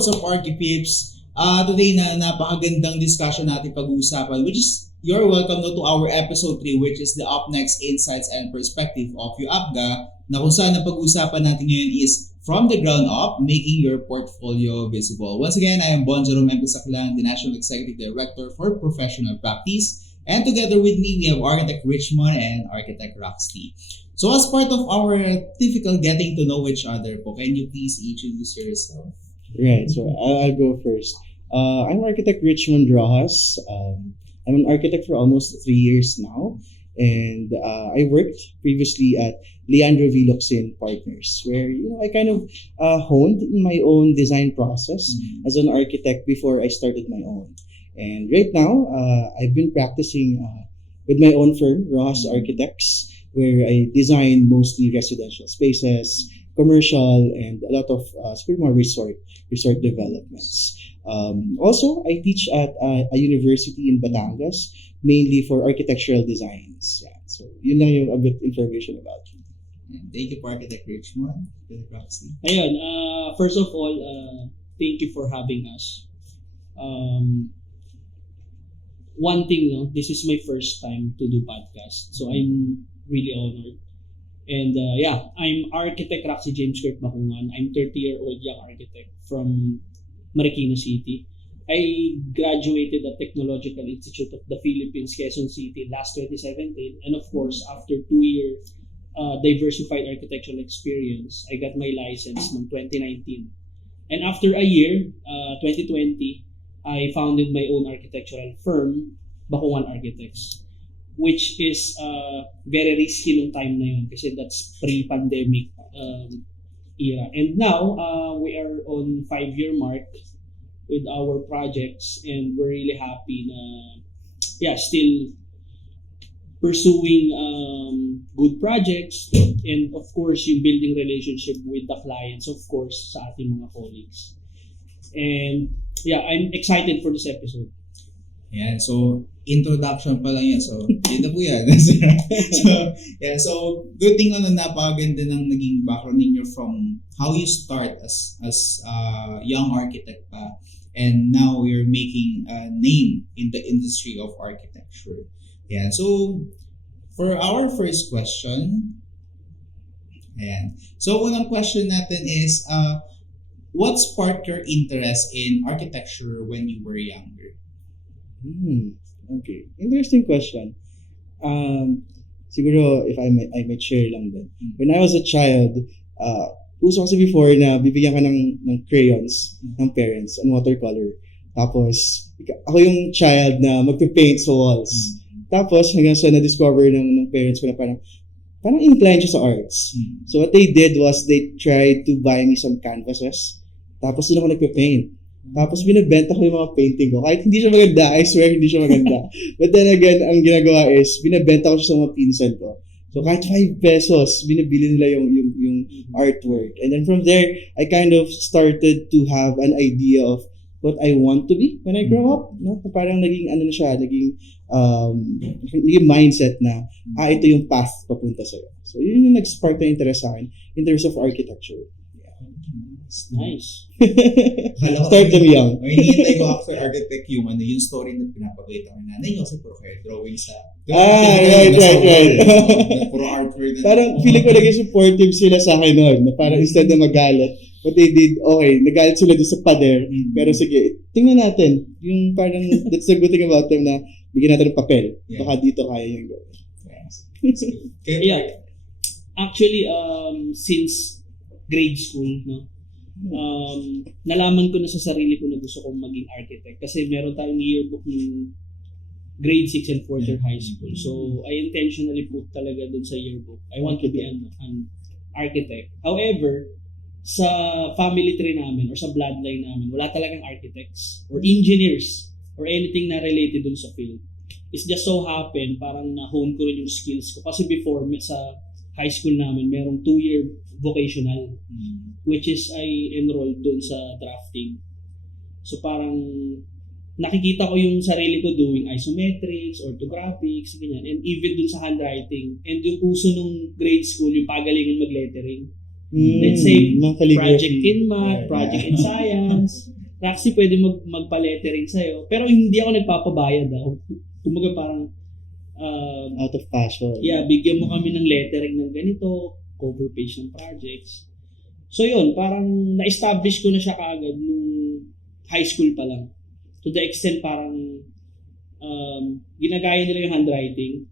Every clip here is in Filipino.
what's up, Arky Pips? Today napakagandang discussion natin pag-uusapan, which is, you're welcome to our episode 3, which is the Up Next Insights and Perspective of UAPGA, na kung saan ang pag-uusapan natin ngayon is from the ground up, making your portfolio visible. Once again, I am Bon Jerome M. Pisaclan, the National Executive Director for Professional Practice, and together with me, we have Architect Richmond and Architect Roxy. So as part of our typical getting to know each other po, can you please introduce yourself? Right, so I'll go first. I'm Architect Richmond Rojas. I'm an architect for almost 3 years now, and I worked previously at Leandro V. Locsin Partners, where I kind of honed my own design process as an architect before I started my own. And right now, I've been practicing with my own firm, Rojas Architects, where I design mostly residential spaces, commercial, and a lot of more resort developments. Also, I teach at a university in Batangas, mainly for architectural designs. Yeah, so yun lang yung a bit information about me. Thank you, Architect Richmond. Ayun, first of all, thank you for having us. One thing, this is my first time to do podcast, so I'm really honored. And I'm Architect Roxy James Kurt Bakungan. I'm 30-year-old young architect from Marikina City. I graduated at Technological Institute of the Philippines, Quezon City last 2017. And of course, after 2-year diversified architectural experience, I got my license in 2019. And after a year, 2020, I founded my own architectural firm, Bakungan Architects, which is very risky nung time na yun kasi that's pre-pandemic era. And now, we are on 5-year mark with our projects, and we're really happy na still pursuing good projects, and of course yung building relationship with the clients, of course sa ating mga colleagues. And I'm excited for this episode. Yan, so introduction pa lang yan. So, yun na po yan. So good thing napakaganda ng naging background ninyo from how you start as a young architect pa, and now you're making a name in the industry of architecture. Yeah, so for our first question, so unang question natin is, what sparked your interest in architecture when you were younger? Okay, interesting question. Siguro if I might share lang din. When I was a child, uso kasi before na bibigyan ka ng crayons ng parents and watercolor. Tapos ako yung child na magpe-paint sa walls. Tapos hanggang sa na-discover ng parents ko na parang inclined siya sa arts. So what they did was they tried to buy me some canvases. Tapos doon ako nagpe-paint. Tapos binibenta ko yung mga painting ko. Kahit hindi siya maganda, I swear hindi siya maganda. But then again, ang ginagawa is, binibenta ko siya sa mga pinsan ko. So kahit 5 pesos, binibili nila yung artwork. And then from there, I kind of started to have an idea of what I want to be when I grow up. No? Parang naging naging mindset na, ito yung path papunta sa'yo. So yun yung nag-spark na interest sa akin in terms of architecture. Nice. Start them young. May hinihintay ko after architect yung story na pinapakita ng nanay niyo kasi puro kayo drawing sa... Right. Puro artwork. Parang feeling ko naging supportive sila sa akin noon. Na parang instead na magalit, what they did, okay, nagalit sila doon sa pader. Pero sige, tingnan natin. Yung parang, that's the good thing about them na bigyan natin ng papel. Baka dito kaya yung gawin. Actually, since grade school, nalaman ko na sa sarili ko na gusto kong maging architect kasi meron tayong yearbook ng grade 6 and 4th year high school. So, I intentionally put talaga dun sa yearbook, I want to be an architect. However, sa family tree namin or sa bloodline namin, wala talagang architects or engineers or anything na related dun sa field. It's just so happen, parang na-hone ko rin yung skills ko. Kasi before, sa high school namin, merong 2-year vocational, which is I enrolled doon sa drafting. So parang nakikita ko yung sarili ko doing isometrics, orthographics, ganyan. And even doon sa handwriting. And yung uso nung grade school, yung pagalingan mag-lettering. Let's say, mga calligraphy. project in math, project in science. Roxy, pwede magpa-lettering sa'yo. Pero hindi ako nagpapabayad. Kumbaga parang, Out of passion. yeah, bigyan mo kami ng lettering ng ganito, cover page ng projects. So yun, parang na-establish ko na siya kaagad nung high school pa lang. To the extent parang ginagaya nila yung handwriting.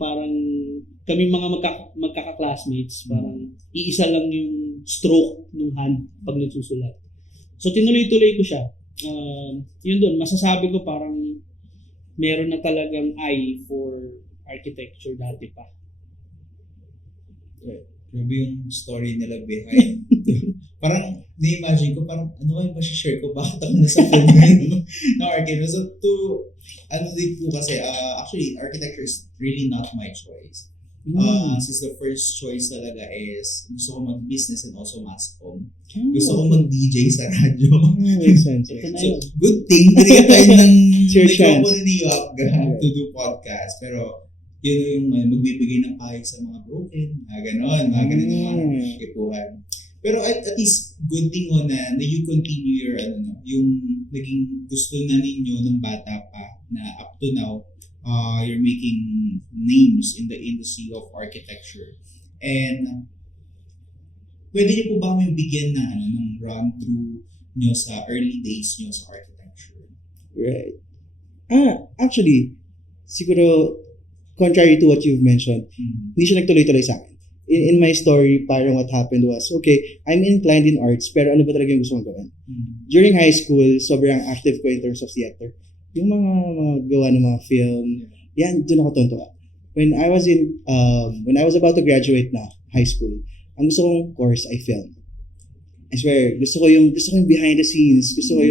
Parang kami mga magkaka-classmates, parang iisa lang yung stroke ng hand pag nagsusulat. So tinuloy-tuloy ko siya. Yun doon, masasabi ko parang meron na talagang eye for architecture dati pa. Grabe yung story nila behind. Parang, na-imagine ko, parang, ano kayo share ko? Bakit ako nasa film ngayon ng architecture? So, din po kasi, actually, architecture is really not my choice. Since the first choice talaga is, gusto ko mag-business and also mass comm. Gusto ko mag-DJ sa radyo. Makes sense. Ito na So, yun. good thing, binigyan tayo ng Your chance. microphone ni Yoapga to do podcast. Pero, yun yung magbibigay ng payo sa mga broken, mga ganon yung mga kipuhan. Pero at least, good thing na you continue your, yung naging gusto na ninyo nung bata pa, na up to now, you're making names in the industry of architecture. And, pwede niyo po ba kami bigyan ng run through nyo sa early days nyo sa architecture? Right. Actually, siguro, contrary to what you've mentioned, hindi siya nagtuloy-tuloy sa akin. In my story, parang what happened was, okay, I'm inclined in arts, pero ano ba talaga yung gusto kong gawin? During high school, sobrang active ko in terms of theater. Yung mga gawa ng mga film, yan, doon ako tuntua. When I was about to graduate na high school, ang gusto kong course ay film. I swear, gusto ko yung behind the scenes, gusto ko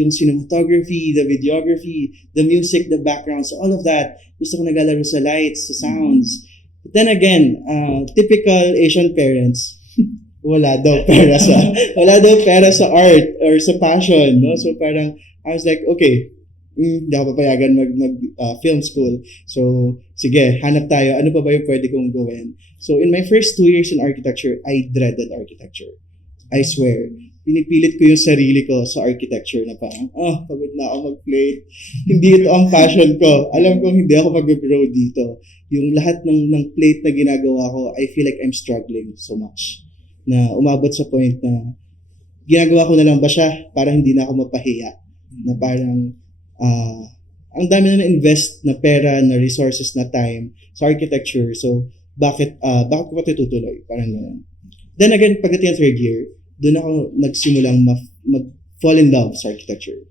yung cinematography, the videography, the music, the background, so all of that. Gusto ko naglalaro sa lights, sa sounds. But then again, typical Asian parents, wala daw pera sa art or sa passion, no? So parang I was like, okay, hindi ako papayagan mag film school. So sige, hanap tayo, ano pa ba yung pwede kong gawin? So in my first 2 years in architecture, I dreaded architecture. I swear, pinipilit ko yung sarili ko sa architecture na parang, pagod na ako mag-plate. Hindi ito ang passion ko. Alam kong hindi ako mag-grow dito. Yung lahat ng plate na ginagawa ko, I feel like I'm struggling so much. Na umabot sa point na ginagawa ko na lang ba siya para hindi na ako mapahiya. Na parang, ang dami na na-invest na pera, na resources, na time sa architecture. So, bakit ko pa tutuloy? Parang gano'n. Then again, pagdating ng third year, doon ako nagsimulang mag-fall in love sa architecture.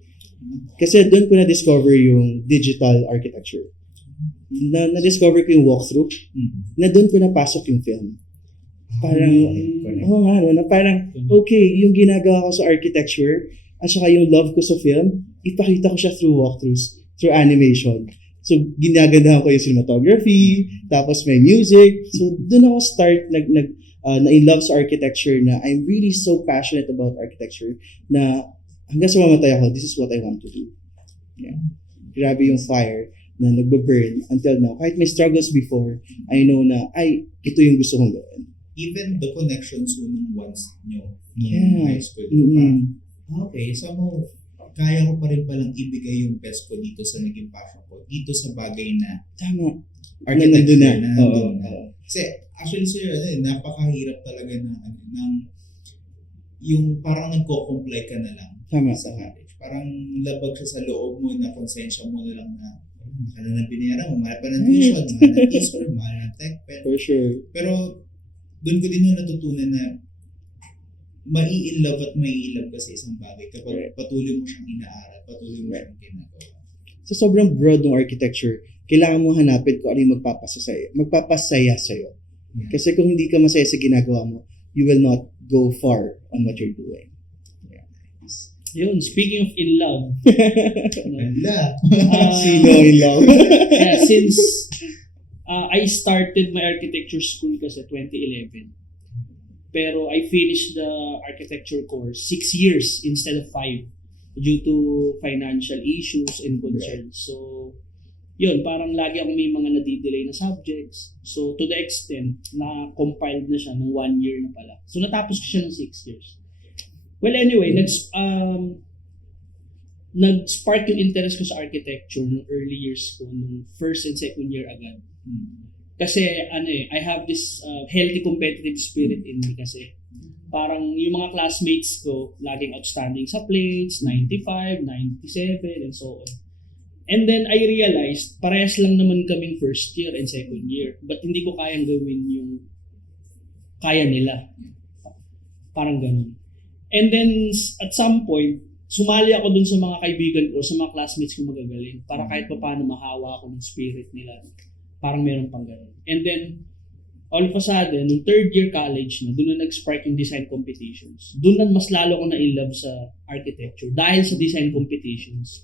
Kasi doon ko na-discover yung digital architecture. Na-discover ko yung walkthrough. Na doon ko napasok yung film. Parang, parang, okay, yung ginagawa ko sa architecture, at saka yung love ko sa film, ipakita ko siya through walkthroughs, through animation. So, ginagandahan ko yung cinematography, tapos may music. So, doon ako start na in love sa architecture, na I'm really so passionate about architecture na hanggang sa mamatay ako, this is what I want to do. Yeah. Grabe yung fire na nagbe-burn until now. Kahit may struggles before, I know na, ito yung gusto kong gawin. Even the connections nung once nyo Yeah. high school. Okay, so kaya ko pa rin palang ibigay yung best ko dito sa naging passion ko, dito sa bagay na Tama. architecture na. na nandun na. Kasi actually sir, napakahirap talaga ng yung parang nagko-comply ka na lang sa college. Parang labag siya sa loob mo, na konsensya mo na lang na mahal na ng binayaran mo, mahal pa ng tuition, mahal ng teacher, mahal ng tech pen. For sure. Pero doon ko din natutunan na mai-love at mai-love ka sa isang bagay kapag patuloy mo siyang inaaral, patuloy mo siyang ginagawa. So sobrang broad ng architecture, kailangan mo hanapin kung ano yung magpapasaya sa'yo. Yeah. Kasi kung hindi ka masaya sa ginagawa mo, you will not go far on what you're doing. Yun, speaking of in love, Wala. Sino in love? yeah, since I started my architecture school kasi 2011. Pero I finished the architecture course 6 years instead of 5 due to financial issues and concerns. So, yun, parang lagi ako may mga nadidelay na subjects. So, to the extent na compiled na siya ng 1 year na pala. So, natapos ko siya ng 6 years. Well, anyway, nag-spark yung interest ko sa architecture nung early years ko, nung first and second year agad. Kasi, I have this healthy competitive spirit in me kasi parang yung mga classmates ko, laging outstanding sa plates, 95, 97, and so on. And then I realized, parehas lang naman kaming first year and second year. But hindi ko kayang gawin yung kaya nila. Parang ganun. And then, at some point, sumali ako dun sa mga kaibigan ko, sa mga classmates ko magagaling. Para kahit pa paano mahawa ako ng spirit nila. Parang meron pang ganun. And then, all of a sudden, nung third year college na, dun na nag-spark yung design competitions. Dun na mas lalo ko na in love sa architecture. Dahil sa design competitions.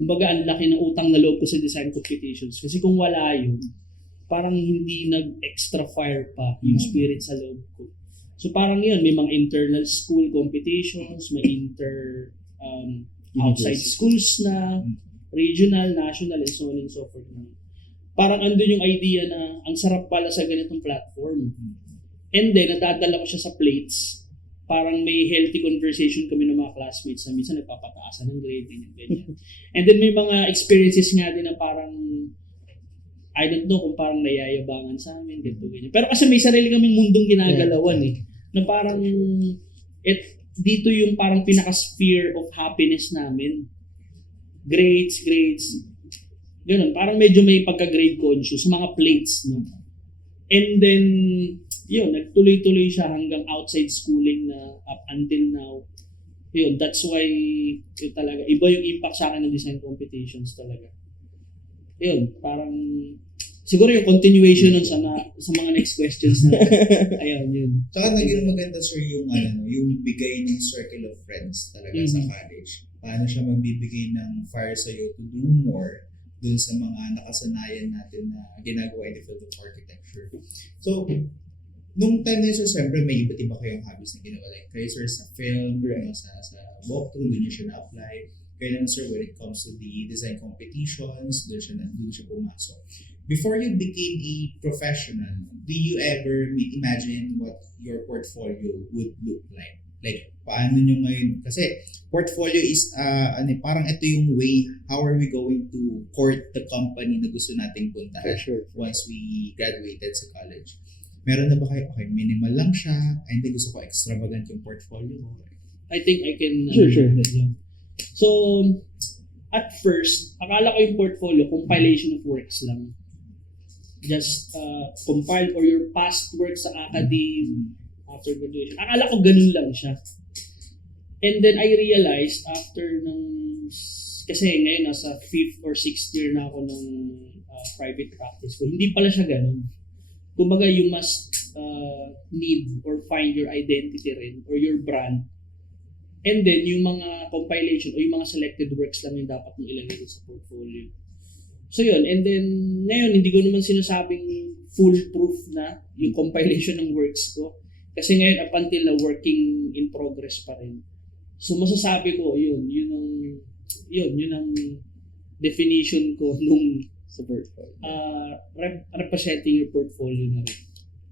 Kumbaga, ang laki ng utang na loob ko sa design competitions. Kasi kung wala yun, parang hindi nag-extra fire pa yung spirit sa loob ko. So parang yun, may mga internal school competitions, may outside schools na, regional, national, and so on and so forth. Parang andun yung idea na ang sarap pala sa ganitong platform. And then, nadadala ko siya sa plates. Parang may healthy conversation kami ng mga classmates na minsan nagpapataasan ng grade, ganyan. And then may mga experiences nga din na parang, I don't know kung parang nayayabangan sa amin, ganyan. Pero kasi may sarili kaming mundong ginagalawan na parang, dito yung parang pinaka-sphere of happiness namin. Grades, ganun. Parang medyo may pagka-grade conscious, mga plates, no? And then, yun, nagtuloy-tuloy siya hanggang outside schooling na up until now. Yun, that's why yun talaga, iba yung impact sa akin ng design competitions talaga. Yun, parang siguro yung continuation nun sa mga next questions na ayun, yun. Saka naging maganda sir yung yung bigay ng circle of friends talaga sa college. Paano siya magbibigay ng fire sa iyo to do more dun sa mga nakasanayan natin na ginagawa in the field of architecture. So, nung time na yun, sir, siyempre may iba't iba kayong hobbies na ginawa. Like, kayo, sir, sa film, sa walkthrough, doon niya siya na-apply. Kayo naman, sir, when it comes to the design competitions, doon siya pumasok. Before you became a professional, do you ever imagine what your portfolio would look like? Like, paano nyo ngayon? Kasi, portfolio is, parang ito yung way, how are we going to court the company na gusto nating puntahan once we graduated sa college? Meron na ba kayo, okay, minimal lang siya, hindi gusto ko extravagant yung portfolio ko? I think I can... Sure. So, at first, akala ko yung portfolio, compilation of works lang. Just compile or your past works sa academe, after graduation. Akala ko ganun lang siya. And then I realized after kasi ngayon nasa 5th or 6th year na ako ng private practice ko, hindi pala siya ganun. Kumbaga, you must need or find your identity rin or your brand. And then, yung mga compilation o yung mga selected works lang yung dapat mong ilagay sa portfolio. So yun, and then ngayon, hindi ko naman sinasabing foolproof na yung compilation ng works ko. Kasi ngayon, up until na working in progress pa rin. So masasabi ko, yun ang definition ko nung sa portfolio. Representing your portfolio na rin.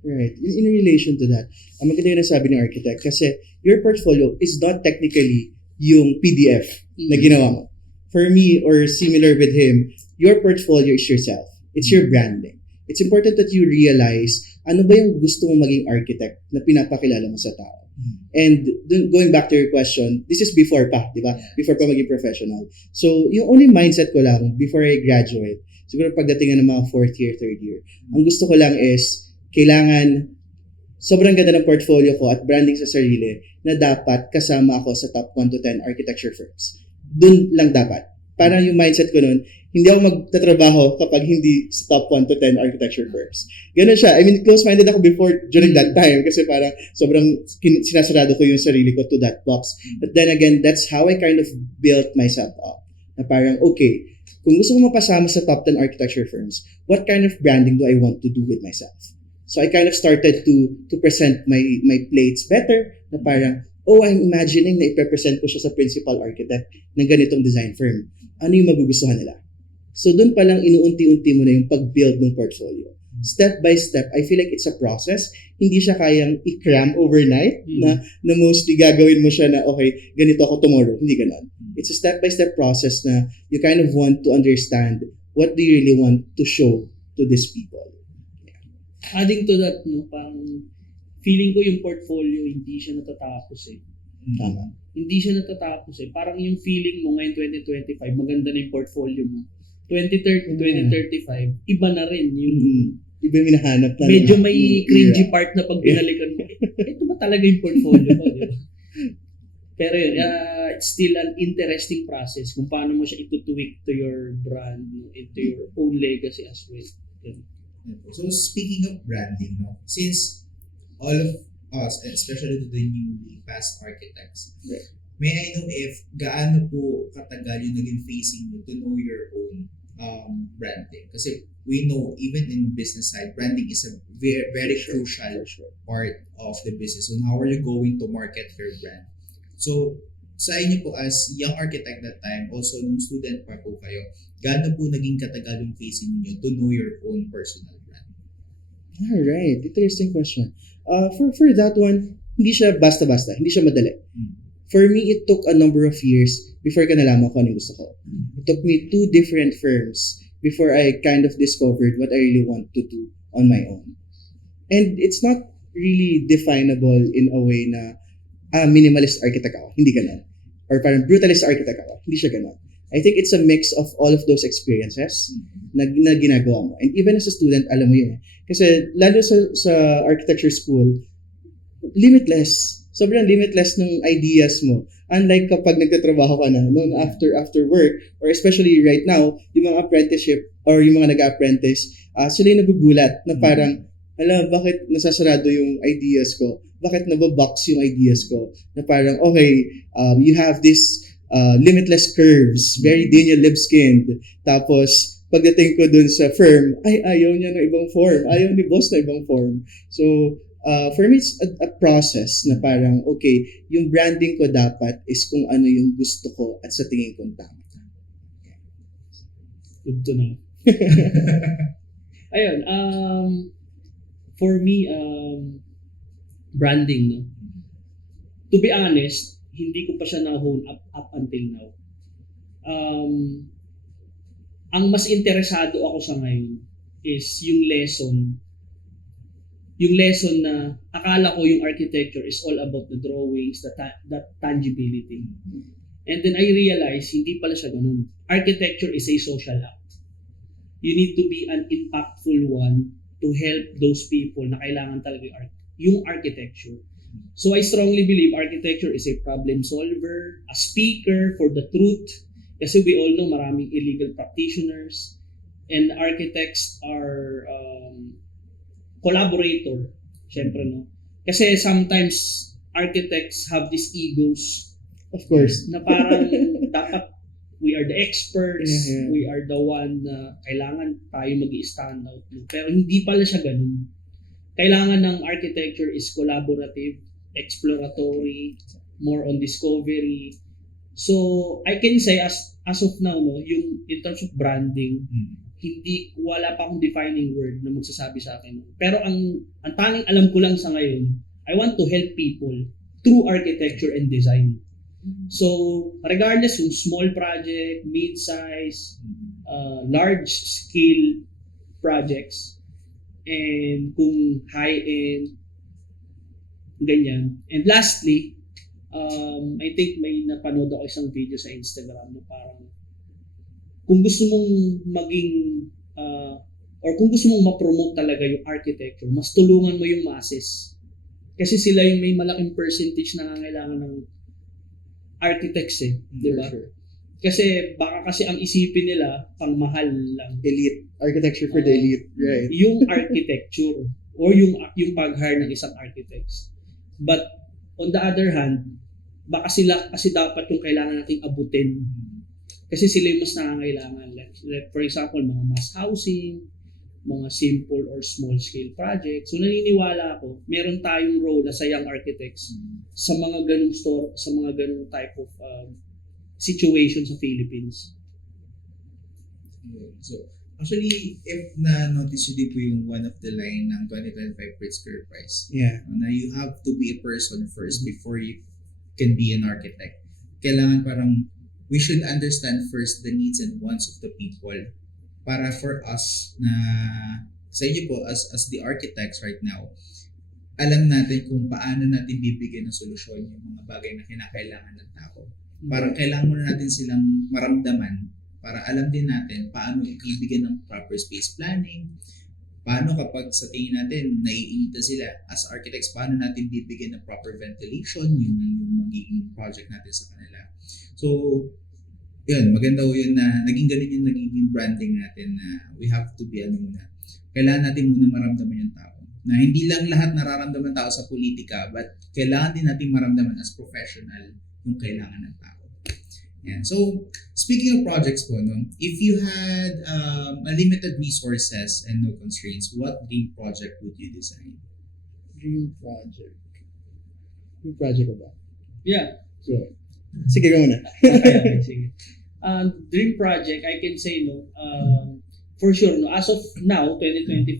Right. In relation to that, maganda yung nasabi ng architect kasi your portfolio is not technically yung PDF na ginawa mo. For me, or similar with him, your portfolio is yourself. It's your branding. It's important that you realize ano ba yung gusto mong maging architect na pinapakilala mo sa tao. And going back to your question, this is before pa, di ba? Before pa maging professional. So, yung only mindset ko lang before I graduate, siguro pagdating ng mga 4th year, 3rd year, ang gusto ko lang is, kailangan sobrang ganda ng portfolio ko at branding sa sarili na dapat kasama ako sa top 1 to 10 architecture firms. Doon lang dapat. Parang yung mindset ko noon, hindi ako magtatrabaho kapag hindi sa top 1 to 10 architecture firms. Ganun siya. I mean, close-minded ako before, during that time, kasi parang sobrang sinasarado ko yung sarili ko to that box. But then again, that's how I kind of built myself up. Na parang, okay, kung gusto ko mapasama sa top 10 architecture firms, what kind of branding do I want to do with myself? So I kind of started to present my plates better, na parang, I'm imagining na ipepresent ko siya sa principal architect ng ganitong design firm. Ano yung magugustuhan nila? So doon pa lang inuunti-unti mo na yung pag-build ng portfolio. Step by step, I feel like it's a process. Hindi siya kayang i-cram overnight na mostly gagawin mo siya na, okay, ganito ako tomorrow. Hindi ganon. It's a step-by-step process na you kind of want to understand what do you really want to show to these people. Adding to that, no, parang feeling ko yung portfolio hindi siya natatapos eh. Tama. Hindi siya natatapos eh. Parang yung feeling mo ngayon 2025, maganda na yung portfolio mo. 2030, 2035, iba na rin yung Iba yung hinahanap na. medyo may cringy part na pag binalikan mo. Ito ba talaga yung portfolio mo, di ba? Pero yun, it's still an interesting process kung paano mo siya itutuwik to your brand, into your own legacy as well. Yun. So speaking of branding, no, since all of us, especially to the newly past architects, may I know if gaano po katagal yung naging facing mo to know your own branding? Kasi we know even in the business side, branding is a very crucial part of the business. So how are you going to market your brand? So sa inyo po as young architect that time, also nung student pa po kayo, gaano po naging katagal yung facing niyo to know your own personal brand? Alright, interesting question. For that one, hindi siya basta-basta, hindi siya madali. For me, it took a number of years before ko nalaman kung anong gusto ko. It took me 2 different firms before I kind of discovered what I really want to do on my own. And it's not really definable in a way na minimalist architect ako. Hindi ganun. Or parang brutalist architect ako. Hindi siya ganun. I think it's a mix of all of those experiences na ginagawa mo. And even as a student, alam mo yun eh. Kasi lalo sa architecture school, limitless. Sobrang limitless ng ideas mo. Unlike kapag nagtatrabaho ka na, noon after work, or especially right now, yung mga apprenticeship or yung mga nag-apprentice, sila yung nagugulat na parang, bakit nasasarado yung ideas ko? Bakit nababox yung ideas ko? Na parang, okay, you have this limitless curves, very Daniel Libeskind. Tapos, pagdating ko dun sa firm, ayaw niya ng ibang form. Ayaw ni boss na ibang form. So, for me, it's a process na parang, okay, yung branding ko dapat is kung ano yung gusto ko at sa tingin kong tama. Good to know. Ayun, for me, branding, no? To be honest, hindi ko pa siya na-hone up until now. Ang mas interesado ako sa ngayon is yung lesson na akala ko yung architecture is all about the drawings, that tangibility. And then I realized, hindi pala siya ganun. Architecture is a social act. You need to be an impactful one to help those people na kailangan talaga yung architecture. So I strongly believe architecture is a problem solver, a speaker for the truth, kasi we all know maraming illegal practitioners, and architects are collaborator, syempre, no? Kasi sometimes architects have these egos, of course, na parang dapat we are the experts, we are the one na kailangan tayo mag-i-stand out. Pero hindi pala siya ganun. Kailangan ng architecture is collaborative, exploratory, more on discovery. So, I can say as of now, no, yung in terms of branding, wala pa akong defining word na magsasabi sa akin. Pero ang tanging alam ko lang sa ngayon, I want to help people through architecture and design. So, regardless yung small project, mid-size, large-scale projects, and kung high-end, ganyan. And lastly, I think may napanood ako isang video sa Instagram na parang kung gusto mong maging or kung gusto mong ma-promote talaga yung architecture, mas tulungan mo yung masses. Kasi sila yung may malaking percentage na nangangailangan ng architects eh, di ba? Sure. Kasi baka kasi ang isipin nila pang mahal lang. Elite. Architecture for the elite, right? Yung architecture or yung pag-hire ng isang architects. But on the other hand, baka sila kasi dapat yung kailangan nating abutin. Kasi sila yung mas nangangailangan. Like for example, mga mass housing, mga simple or small scale projects. So naniniwala ako, meron tayong role as a young architects sa mga ganung type of situation sa Philippines. So, actually, if na-notice yun din po yung one of the line ng 2025 Pritzker Prize, Yeah. na you have to be a person first before you can be an architect. Kailangan parang we should understand first the needs and wants of the people para for us na sa inyo po as the architects right now, alam natin kung paano natin bibigyan ng solusyon yung mga bagay na kinakailangan ng tao. Parang kailangan muna natin silang maramdaman para alam din natin paano ibigyan ng proper space planning, paano kapag sa tingin natin naiinita sila as architects, paano natin bibigyan ng proper ventilation yung magiging project natin sa kanila. So, yun, maganda ho yun na naging ganun yung nagiging branding natin na we have to be kailangan natin muna maramdaman yung tao. Na hindi lang lahat nararamdaman tao sa politika, but kailangan din natin maramdaman as professional yung kailangan ng tao. Yan. So, speaking of projects po, no, if you had limited resources and no constraints, what dream project would you design? Dream project. Dream project ba? Yeah. So, sige ka muna. Okay, sige. Dream project, I can say, no, for sure, no, as of now, 2025,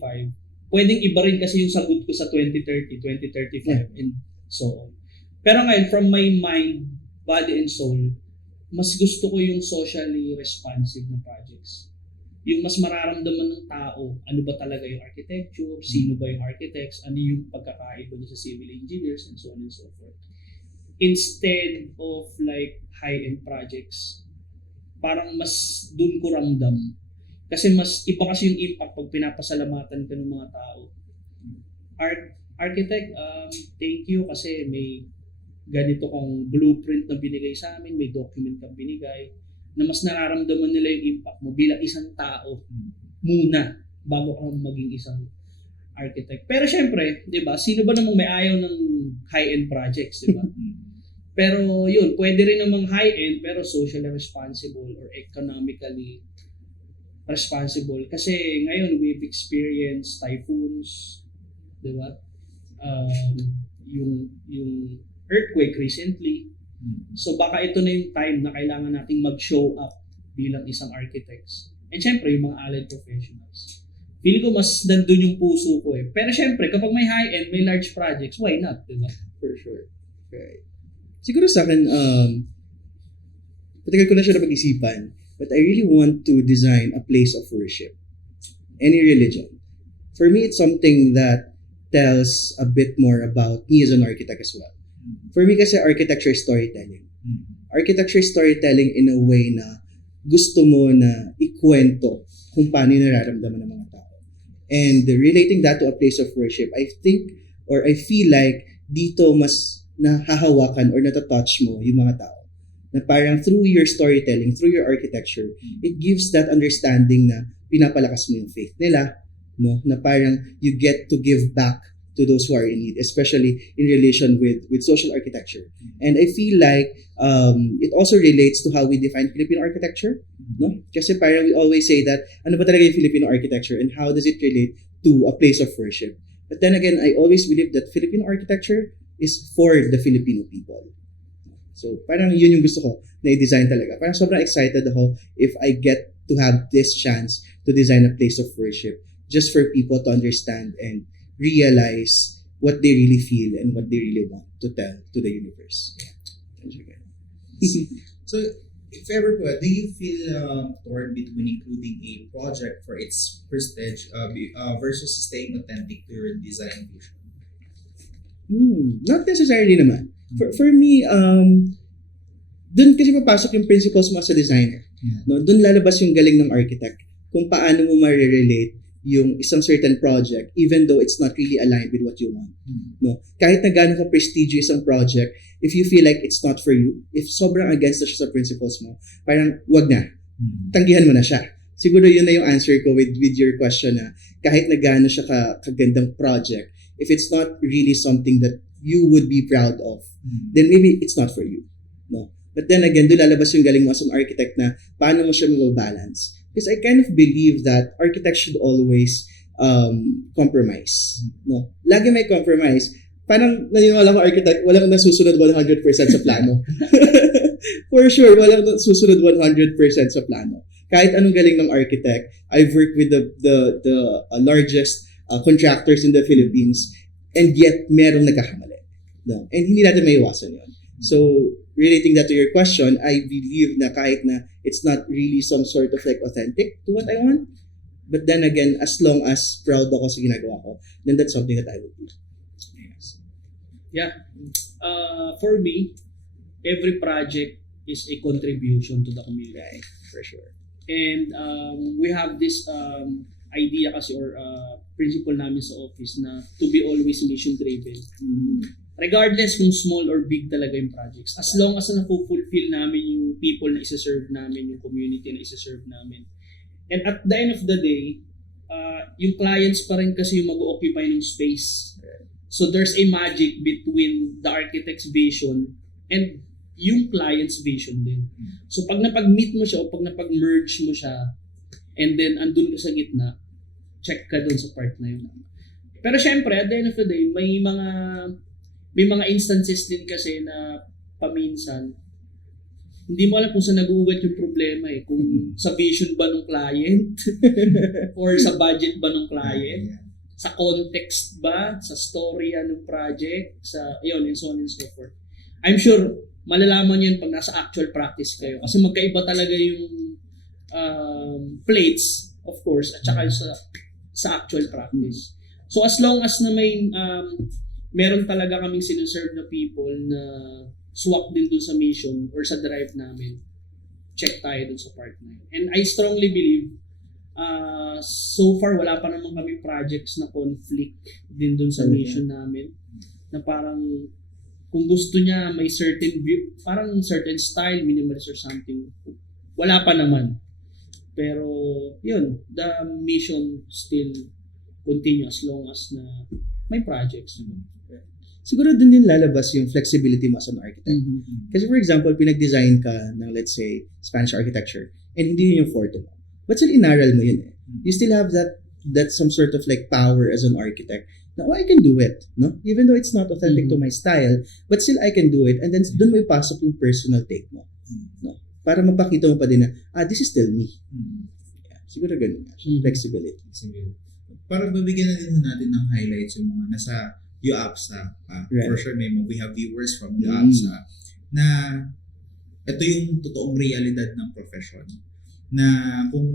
pwedeng iba rin kasi yung sagot ko sa 2030, 2035, and so on. Pero ngayon, from my mind, body, and soul, mas gusto ko yung socially responsive na projects. Yung mas mararamdaman ng tao, ano ba talaga yung architecture, sino ba yung architects, ano yung pagkakaiba niya sa civil engineers, and so on and so forth. Instead of like high-end projects, parang mas dun ko ramdam. Kasi mas iba kasi yung impact pag pinapasalamatan ka ng mga tao. Architect, thank you kasi may ganito kang blueprint na binigay sa amin, may document kang binigay, na mas nararamdaman nila yung impact mo bilang isang tao muna bago ka maging isang architect. Pero syempre, 'di ba? Sino ba namang may ayaw ng high-end projects, 'di ba? Pero yun, pwede rin namang high-end pero socially responsible or economically responsible. Kasi ngayon we've experienced typhoons, 'di ba? Yung earthquake recently. So baka ito na yung time na kailangan nating mag-show up bilang isang architects. And syempre, yung mga allied professionals. Feeling ko mas nandun yung puso ko eh. Pero syempre, kapag may high-end, may large projects, why not? Diba? For sure. Okay. Siguro sa akin, patagal ko na siya napag-isipan, but I really want to design a place of worship. Any religion. For me, it's something that tells a bit more about me as an architect as well. For me kasi architecture is storytelling. Architecture is storytelling in a way na gusto mo na ikwento kung paano yung nararamdaman ng mga tao. And relating that to a place of worship, I think or I feel like dito mas nahahawakan or natatouch mo yung mga tao. Na parang through your storytelling, through your architecture, it gives that understanding na pinapalakas mo yung faith nila, no? Na parang you get to give back to those who are in need, especially in relation with social architecture. And I feel like it also relates to how we define Filipino architecture, no? Kasi parang we always say that ano ba talaga yung Filipino architecture and how does it relate to a place of worship. But then again, I always believe that Filipino architecture is for the Filipino people. So parang yun yung gusto ko na i-design talaga. Parang sobrang excited ako if I get to have this chance to design a place of worship just for people to understand and realize what they really feel and what they really want to tell to the universe. Yeah. So, if ever po, do you feel torn between including a project for its prestige versus staying authentic to your design vision? Not necessarily naman. For me, dun kasi papasok yung principles mo as a designer. Yeah. No, dun lalabas yung galing ng architect kung paano mo ma-relate yung isang certain project even though it's not really aligned with what you want. No, kahit na gaano ka prestigious ang project, if you feel like it's not for you, if sobrang against na siya sa principles mo, parang wag na. Tanggihan mo na siya. Siguro yun na yung answer ko with your question na kahit na gaano siya kagandang project, if it's not really something that you would be proud of, then maybe it's not for you. No. But then again, doon lalabas yung galing mo as an architect na paano mo siya mababalance. Because I kind of believe that architects should always compromise. No? Lagi may compromise. Parang naniniwala ko architect, walang nasusunod 100% sa plano. For sure, walang nasusunod 100% sa plano. Kahit anong galing ng architect, I've worked with the largest contractors in the Philippines, and yet merong nagkakamali. No? And hindi natin maiwasan yun. So, relating that to your question, I believe na kahit na it's not really some sort of like authentic to what I want, but then again, as long as proud ako sa ginagawa ko, then that's something that I would do. Yes. Yeah. For me, every project is a contribution to the community. Right, for sure. And we have this idea kasi or principle namin sa office na to be always mission driven. Regardless kung small or big talaga yung projects. As long as na-fulfill namin yung people na isa-serve namin, yung community na isa-serve namin. And at the end of the day, yung clients pa rin kasi yung mag-occupy ng space. So there's a magic between the architect's vision and yung client's vision din. So pag napag-meet mo siya o pag napag-merge mo siya and then andun ka sa gitna, check ka dun sa part na yun. Pero syempre, at the end of the day, may mga instances din kasi na paminsan hindi mo alam kung saan nag-uugat yung problema eh. Kung sa vision ba ng client or sa budget ba ng client, sa context ba, sa storya ng project, sa yun, and so on and so forth. I'm sure malalaman yun pag nasa actual practice kayo. Kasi magkaiba talaga yung plates, of course, at saka sa actual practice. So as long as na may meron talaga kaming sinuserve na people na swak din dun sa mission or sa drive namin, check tayo dun sa part na yun. And I strongly believe, so far wala pa naman kami projects na conflict din dun sa mission namin, na parang kung gusto niya may certain view, parang certain style, minimalist or something, wala pa naman. Pero yun, the mission still continue as long as na may projects. Siguro dun din lalabas yung flexibility mo as an architect. Kasi for example, pinag-design ka ng let's say Spanish architecture and hindi yun yung forte mo. But still inaral mo yun eh. You still have that some sort of like power as an architect. Now I can do it, no? Even though it's not authentic to my style, but still I can do it, and then dun mo ipasok yung personal take mo, no? Para mapakita mo pa din na this is still me. Yeah, siguro ganun nga siya. Flexibility. Para babigyan na din natin ng highlights yung mga nasa UAPSA. Right. For sure we have viewers from UAPSA na ito yung totoong realidad ng profession. Na kung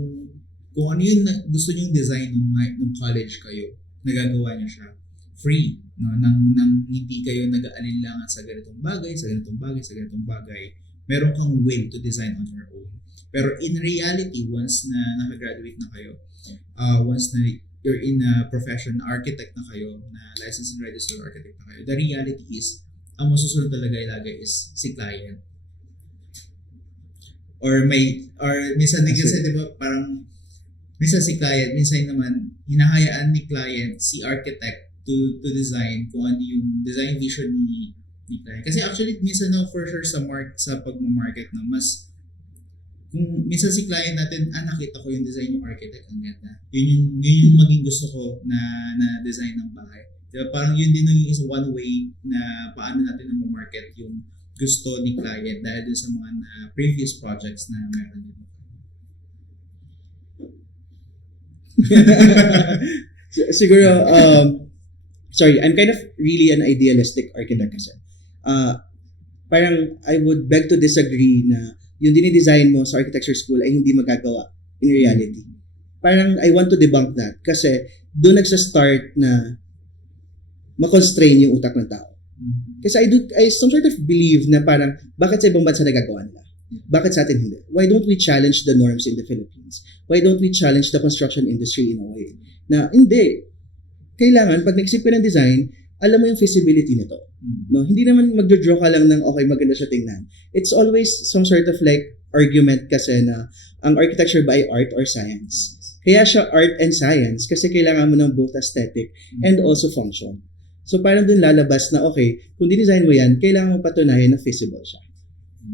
ano yung gusto nyong design nung college kayo, nagagawa niyo siya free, no? nang hindi kayo nag-aalinlangan sa ganitong bagay, sa ganitong bagay, sa ganitong bagay. Meron kang will to design on your own. Pero in reality, once na nakagraduate na kayo, once na you're in a profession, architect na kayo, na licensed and registered architect na kayo, the reality is, ang masusunod talaga ilagay is si client. Or minsan din kasi, di ba, parang minsan si client, minsan naman hinahayaan ni client si architect to design kung ano yung design vision ni client. Kasi actually minsan na for sure sa pagma-market na mas kung minsan si client natin, nakita ko yung design yung architect, ang ganda. Yun yung maging gusto ko na design ng bahay. Diba? Parang yun din yung is one way na paano natin na ma-market yung gusto ni client dahil dun sa mga previous projects na meron din. Siguro, sorry, I'm kind of really an idealistic architect kasi. Parang I would beg to disagree na yung dinidesign mo sa architecture school ay hindi magagawa in reality. Parang I want to debunk that kasi doon nagsa-start na ma-constrain yung utak ng tao. Kasi I some sort of believe na parang bakit sa ibang bansa nagagawa nila? Bakit sa atin hindi? Why don't we challenge the norms in the Philippines? Why don't we challenge the construction industry in a way? Na hindi. Kailangan, pag nag-isip ka ng design, alam mo yung feasibility nito. No? Hindi naman magdo-draw ka lang ng okay, maganda siya tingnan. It's always some sort of like argument kasi na ang architecture ba ay art or science? Kaya siya art and science kasi kailangan mo ng both aesthetic and also function. So parang dun lalabas na okay, kung di-design mo yan, kailangan mo patunayan na feasible siya.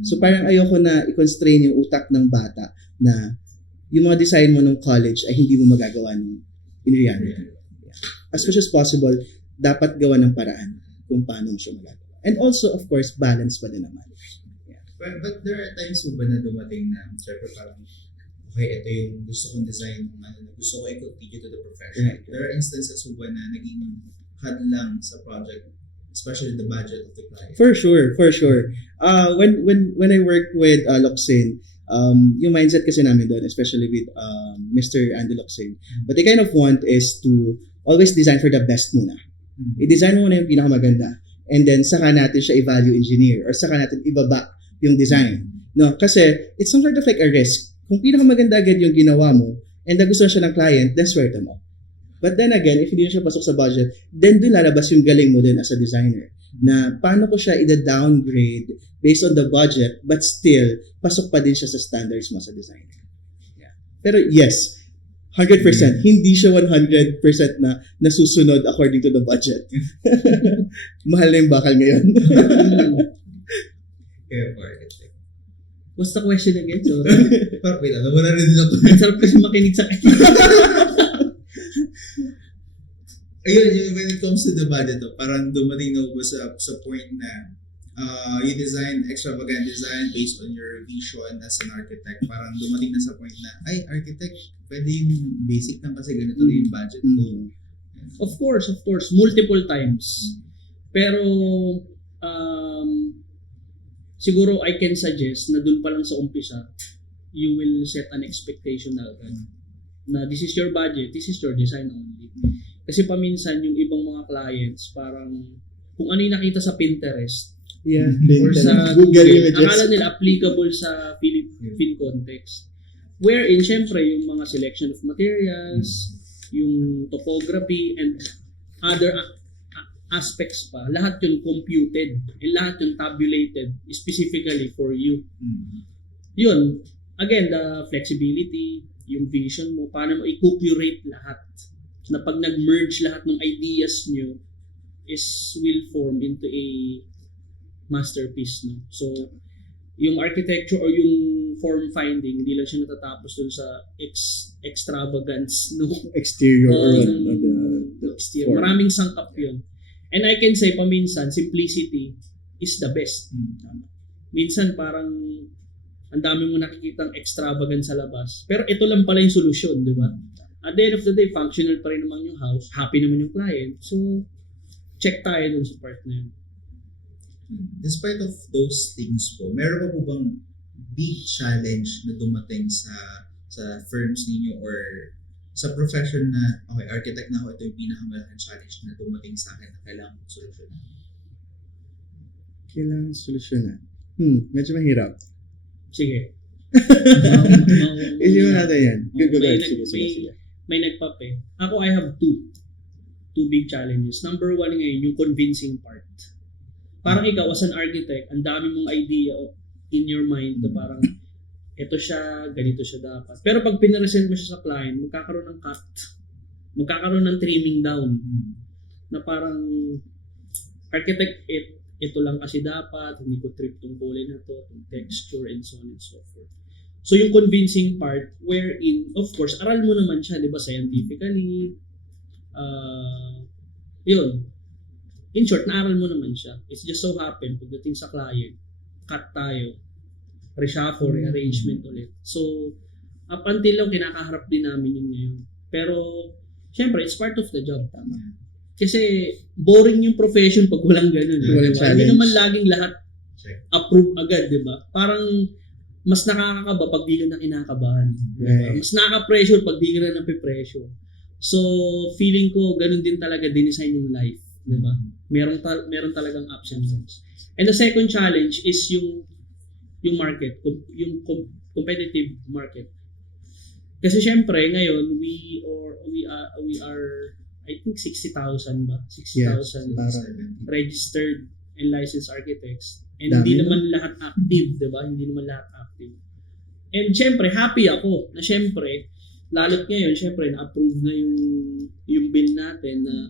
So parang ayoko na i-constrain yung utak ng bata na yung mga design mo ng college ay hindi mo magagawa in reality. Yeah. As much as possible, dapat gawa ng paraan kung paano mo siya magagawa. And also, of course, balance pa din naman. Yeah. But there are times ba na dumating na, syempre parang okay, ito yung gusto kong design, gusto ko i-continue to the profession. Right. There are instances ba na naging hadlang sa project, especially the budget of the client? For sure. When I work with Loxin, yung mindset kasi namin doon, especially with Mr. Andy Loxin, what they kind of want is to always design for the best muna. I-design mo muna yung pinakamaganda. And then, saka natin siya i-value engineer or saka natin ibaba yung design. No? Kasi, it's some sort of like a risk. Kung pinakamaganda agad yung ginawa mo, and nagustuhan siya ng client, then swerte mo. But then again, if hindi na siya pasok sa budget, then doon lalabas yung galing mo din as a designer. Na paano ko siya i-downgrade based on the budget, but still, pasok pa din siya sa standards mo sa designer. Yeah. Pero yes, 100%. Hindi siya 100% na nasusunod according to the budget. Mahal na yung bakal ngayon. Kaya for architect. What's the question again? So, Wait, alam mo na rin ako. ang sarap kasi makinig sa kanya. Ayun, when it comes to the budget, parang dumating na ba sa point na you design extravagant design based on your vision as an architect. Parang dumating na sa point na, ay, architect, pwede yung basic lang kasi ganito na yung budget ko. Of course, multiple times. Pero siguro I can suggest na dun pa lang sa umpisa, you will set an expectation na agad. Na this is your budget, this is your design only. Kasi paminsan yung ibang mga clients, parang kung ano yung nakita sa Pinterest Yeah. or sa Google Google, Images. akala nila applicable sa Philippine context. Wherein, syempre, yung mga selection of materials, yung topography, and other aspects pa, lahat yun computed and lahat yun tabulated specifically for you. Yun, again, the flexibility, yung vision mo, paano mo i-curate lahat. Na pag nag-merge lahat ng ideas nyo will form into a masterpiece. No? So, yung architecture or yung form finding, hindi lang siya natatapos dun sa extravagance no? Exterior or the exterior. form. Maraming sangkap yun. And I can say, paminsan, simplicity is the best. Minsan parang ang dami mo nakikitang extravagant sa labas. Pero ito lang pala yung solusyon, di ba? At the end of the day, functional pa rin naman yung house. Happy naman yung client. So, check tayo dun sa part na yun. Despite of those things po, meron pa po bang big challenge na dumating sa firms ninyo or sa profession na, okay, architect na ako, ito yung pinakamalaking challenge na dumating sa akin na kailangan kong solusyonan? Kailangan solusyonan. Medyo mahirap. Sige. Isipin natin yan. Go. Sige. May nagpape. Ako, I have two big challenges. Number one ngayon, yung convincing part. Parang ikaw, as an architect, ang dami mong idea in your mind na parang ito siya, ganito siya dapat. Pero pag pinaresent mo siya sa client, magkakaroon ng cut. Magkakaroon ng trimming down. Na parang architect, ito lang kasi dapat, hindi ko trip tong kulay na to, tong texture, and so on and so forth. So yung convincing part, wherein, of course, aral mo naman siya, di ba, scientifically, yun. In short, naaral mo naman siya. It's just so happen, pagdating sa client, cut tayo, reshuffle, rearrangement ulit. So, up until lang, kinakaharap din namin yun ngayon. Pero, syempre, it's part of the job, tama. Kasi, boring yung profession pag walang ganun. Walang Diba? challenge. Hindi naman laging lahat approve agad, di ba? Parang, mas nakakakaba pag di ka na kinakabahan. Right. Mas nakaka-pressure pag di ka na nape-pressure. So, feeling ko, ganun din talaga dinesign yung life. Di ba? Meron talagang ups and downs. And the second challenge is yung market, yung competitive market. Kasi syempre, ngayon, we are I think 60,000 ba? 60,000 registered and licensed architects. And Dami hindi na. naman lahat active, di ba? Hindi naman lahat active. And syempre, happy ako na syempre, lalo't ngayon, syempre, na-approve na yung bill natin na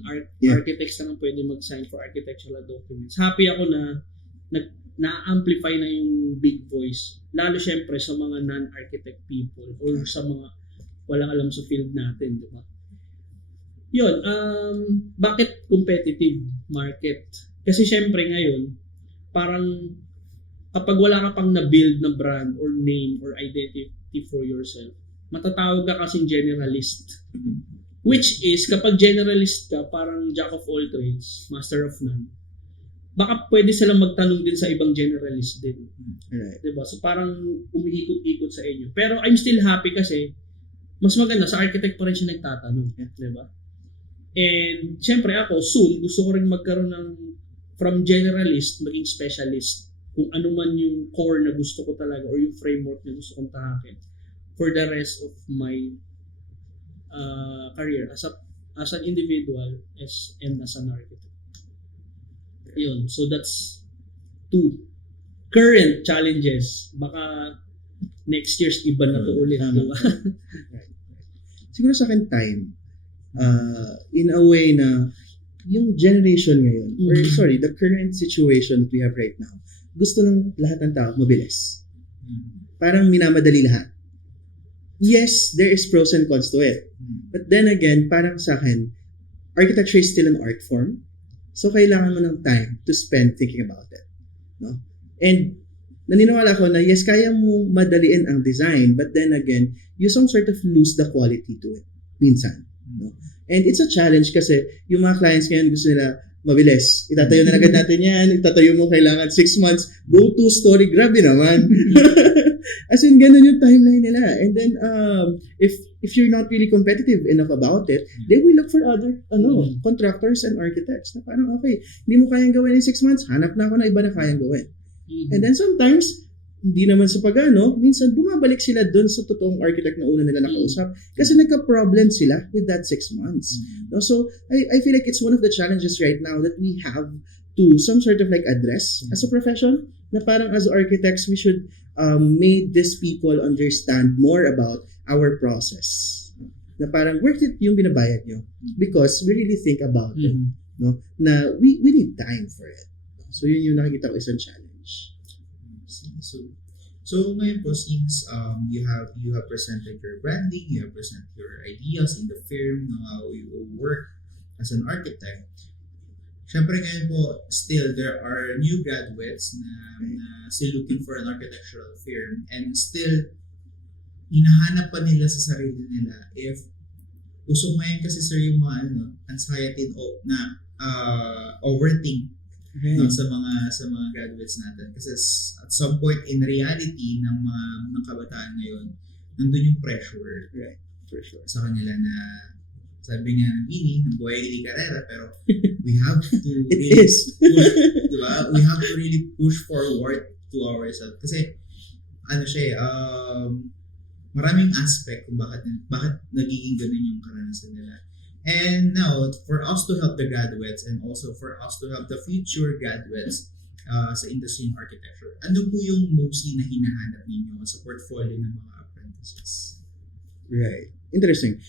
architects na lang pwede mag-sign for architectural documents. Happy ako na na-amplify na yung big voice. Lalo syempre sa mga non-architect people or sa mga walang alam sa field natin, di ba? Yun, bakit competitive market? Kasi syempre ngayon, parang kapag wala ka pang na-build na brand or name or identity for yourself, matatawag ka kasing generalist. Which is, kapag generalist ka, parang jack of all trades, master of none. Baka pwede silang magtanong din sa ibang generalist din. Right. Diba? So parang umiikot-ikot sa inyo. Pero I'm still happy kasi mas maganda sa architect pa rin siya nagtatanong. Diba? And syempre ako, soon, gusto ko rin magkaroon ng from generalist, maging specialist. Kung ano man yung core na gusto ko talaga or yung framework na gusto kong tahakin for the rest of my career as an individual and as an architect. Yun. So that's 2 current challenges. Baka next year's iba na to ulit. Diba? Siguro sa akin time, in a way na yung generation ngayon, or sorry, the current situation that we have right now, gusto ng lahat ng tao mabilis. Parang minamadali lahat. Yes, there is pros and cons to it. But then again, parang sa akin, architecture is still an art form. So, kailangan mo ng time to spend thinking about it. No? And, naniniwala ko na, yes, kaya mo madaliin ang design, but then again, you some sort of lose the quality to it. Minsan. No? And it's a challenge kasi yung mga clients ngayon gusto nila mabilis. Itatayo na agad natin yan. Itatayo mo kailangan 6 months. Go to story. Grabe naman. As in, ganun yung timeline nila. And then, if you're not really competitive enough about it, they will look for other contractors and architects na parang, okay, hindi mo kayang gawin in 6 months, hanap na ako na iba na kayang gawin. And then sometimes, hindi naman sa pagano, minsan bumabalik sila dun sa totoong architect na una nila nakausap kasi nagka-problem sila with that 6 months. No? So, I feel like it's one of the challenges right now that we have to some sort of like address as a profession na parang as architects, we should make these people understand more about our process. Na parang worth it yung binabayad nyo because we really think about it. No? Na we need time for it. So, yun yung nakikita ko isang challenge. So ngayon po, since you have presented your branding, you have presented your ideas in the firm, how you work as an architect. Syempre ngayon po, still there are new graduates na still looking for an architectural firm and still hinahanap pa nila sa sarili nila if usok ngayon kasi sir yung mga anxiety na overthink sa mga graduates natin kasi at some point in reality ng kabataan ngayon nandun yung pressure For sure. sa kanila na sabi nga ng Bini ng buhay hindi karera pero we have to really push, diba? We have to really push forward to ourselves kasi maraming aspect kung bakit nagiging ganun yung karanasan nila. And now, for us to help the graduates and also for us to help the future graduates sa industry in architecture, ano po yung mostly na hinahanap ninyo sa portfolio ng mga apprentices? Right. Interesting.